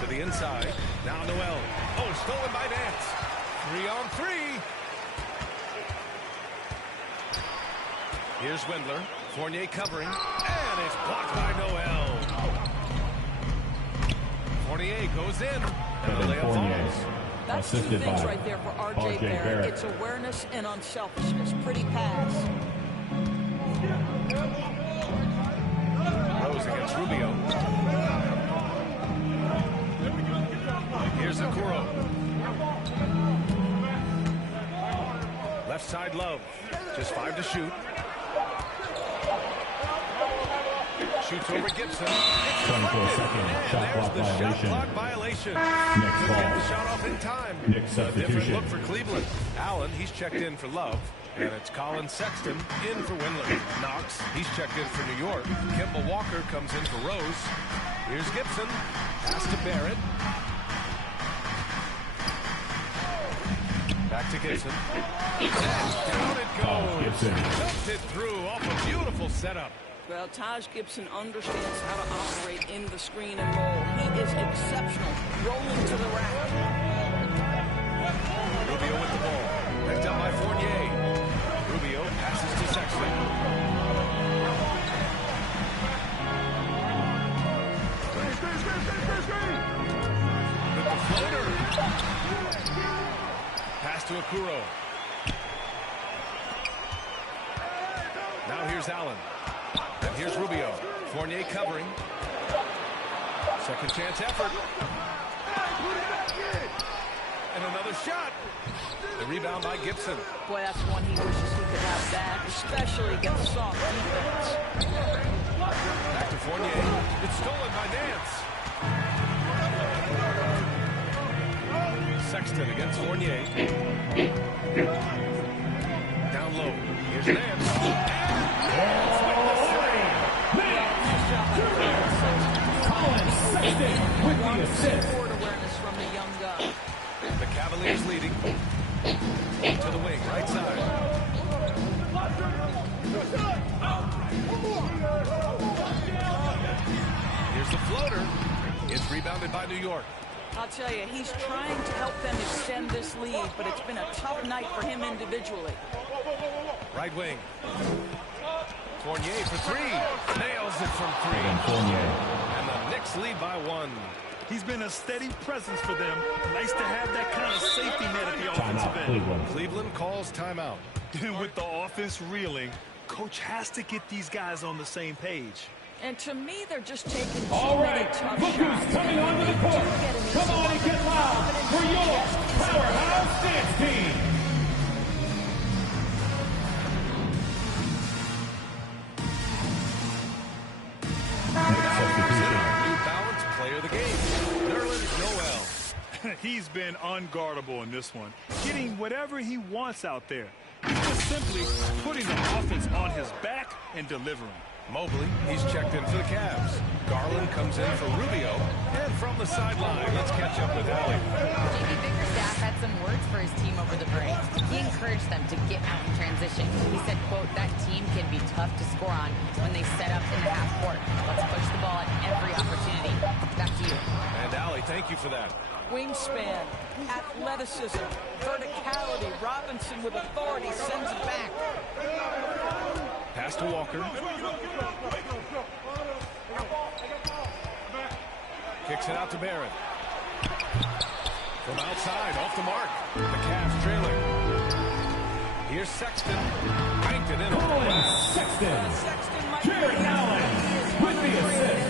To the inside. Now Noel. Oh, stolen by Nance. 3-on-3. Here's Wendler. Fournier covering. And it's blocked by Noel. Fournier goes in. And the layup falls. That's two things right there for R.J. Barrett. It's awareness and unselfishness. Pretty pass. Rose against Rubio. Here's Okoro. Left side Love. Just 5 to shoot. Shoots over Gibson. 24-second shot clock violation. Shot clock violation. Next Couldn't ball. get the shot off in time. Knicks substitution. Different look for Cleveland. Allen, he's checked in for Love. And it's Colin Sexton in for Windler. Knox, he's checked in for New York. Kemba Walker comes in for Rose. Here's Gibson. Pass to Barrett. Back to Gibson. And down it goes. Gibson. Dumped it through off a beautiful setup. Well, Taj Gibson understands how to operate in the screen and roll. He is exceptional. Rolling to the rack. Rubio with the ball. Picked up by Fournier. Rubio passes to Sexton. With the floater. Pass to Okoro. Now here's Allen. And here's Rubio. Fournier covering. Second chance effort. And another shot. The rebound by Gibson. Boy, that's one he wishes he could have back, especially against soft defense. Back to Fournier. It's stolen by Nance. Sexton against Fournier. Down low. Here's Nance. Colin Sexton with the assist. Forward awareness from the young gun. The Cavaliers leading. To the wing, right side. Here's the floater. It's rebounded by New York. I'll tell you, he's trying to help them extend this lead, but it's been a tough night for him individually. Right wing. Fournier for 3. Nails it from 3. And the Knicks lead by 1. He's been a steady presence for them. Nice to have that kind of safety net at the offensive end. Cleveland calls timeout. With the offense reeling, coach has to get these guys on the same page. And to me, they're just taking All right, tough look who's shots. coming onto the court. Come on and get loud for your powerhouse dance team. New Balance player of the game. Nerlens Noel. He's been unguardable in this one, getting whatever he wants out there. He's just simply putting the offense on his back and delivering. Mobley, he's checked in for the Cavs. Garland comes in for Rubio. And from the sideline, let's catch up with Allie. JB Bickerstaff had some words for his team over the break. He encouraged them to get out in transition. He said, quote, that team can be tough to score on when they set up in the half court. Let's push the ball at every opportunity. Back to you. And Allie, thank you for that. Wingspan, athleticism, verticality. Robinson with authority sends it back. Pass to Walker. Kicks it out to Barrett. From outside, off the mark. The Cavs trailing. Here's Sexton. Banked it in. Colin Sexton. Jared Allen with the assist.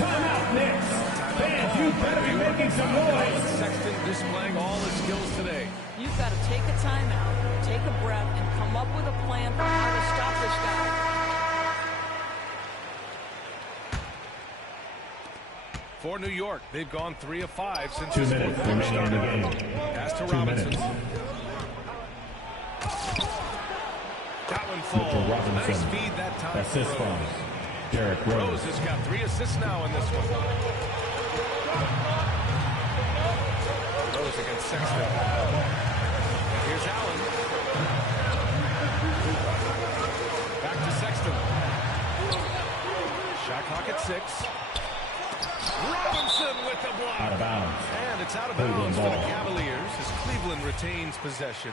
Timeout, Knicks. Fans, you better be making some noise. Sexton displaying all his skills today. You've got to take a timeout, take a breath, and come up with a plan for how to stop this guy. For New York, they've gone 3 of 5 since 2 this minutes fourth quarter remaining in the started. game. Pass to 2 Robinson. minutes. That one Mitchell falls. Robinson. Nice feed that time. Assist for from Rose. Derrick Rose Rose. has got 3 assists now in this one. Rose against Sexton. And here's Allen. Back to Sexton. Shot clock at 6. Robinson with the block. Out of bounds. And it's out of bounds for the Cavaliers as Cleveland retains possession.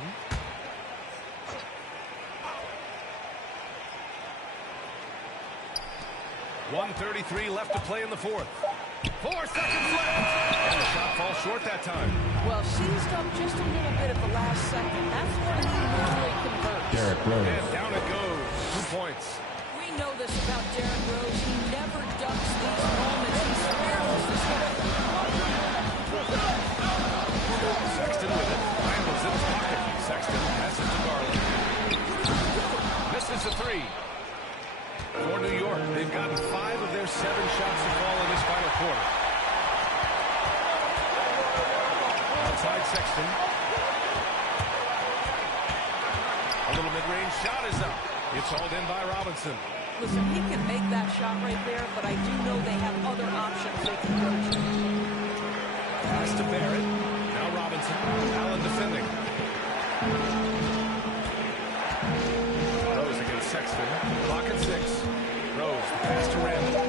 .133 left to play in the fourth. 4 seconds left. And the shot falls short that time. Well, seized up just a little bit at the last second. That's when he normally converts. Derrick Rose. And down it goes. 2 points. We know this about Derrick Rose. He never ducks these moments. He spirals this guy. Sexton with it. Randall's in his pocket. Sexton passes to Garland. Misses a 3. For New York, they've gotten 5 of their 7 shots to fall in this final quarter. Outside Sexton. A little mid-range shot is up. It's hauled in by Robinson. Listen, he can make that shot right there, but I do know they have other options they can go to. Pass to Barrett. Now Robinson. Allen defending. Rose against Sexton. Clock at 6. Rose, pass to Randall.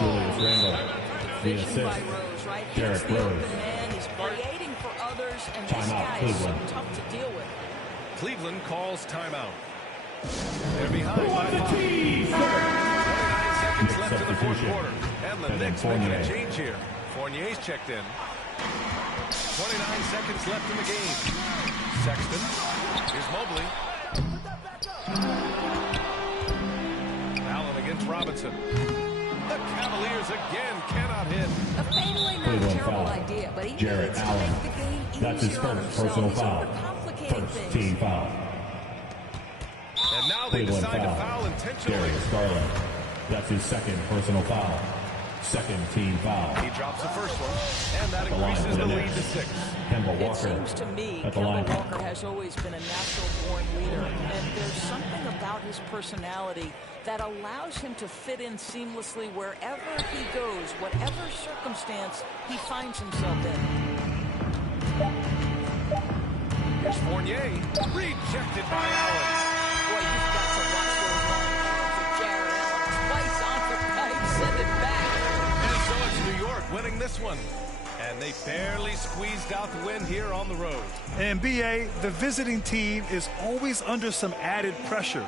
Julius Randall. The assist. By Rose, right? Derrick He's the Rose. open man. He's creating for others, and this Timeout, guy is so Cleveland. tough to deal with. Cleveland calls timeout. They're behind by 5. 29 seconds left in the fourth quarter. And the Knicks making a change here. Fournier's checked in. 29 seconds left in the game. Sexton. Here's Mobley. Allen against Robinson. The Cavaliers again cannot hit. A fadeaway, not a Cleveland terrible foul. idea, but he Jarrett needs to Allen. make the game That's his easier on first himself. personal He's foul. overcomplicating First things. team foul. And now they Cleveland decide to foul. foul intentionally. Darius Garland. That's his second personal foul. Second team foul. He drops the first one, and that At the line increases for the the lead to Knicks. 6. Kemba It Walker. seems to me At the line. Kemba Walker has always been a natural-born leader, and there's something about his personality that allows him to fit in seamlessly wherever he goes, whatever circumstance he finds himself in. Here's Fournier, rejected by Allen. Boy, you've got to watch those long arms of Jarrett Allen. Twice on the pipe, send it back. And so it's New York winning this one. And they barely squeezed out the win here on the road. And BA, the visiting team is always under some added pressure.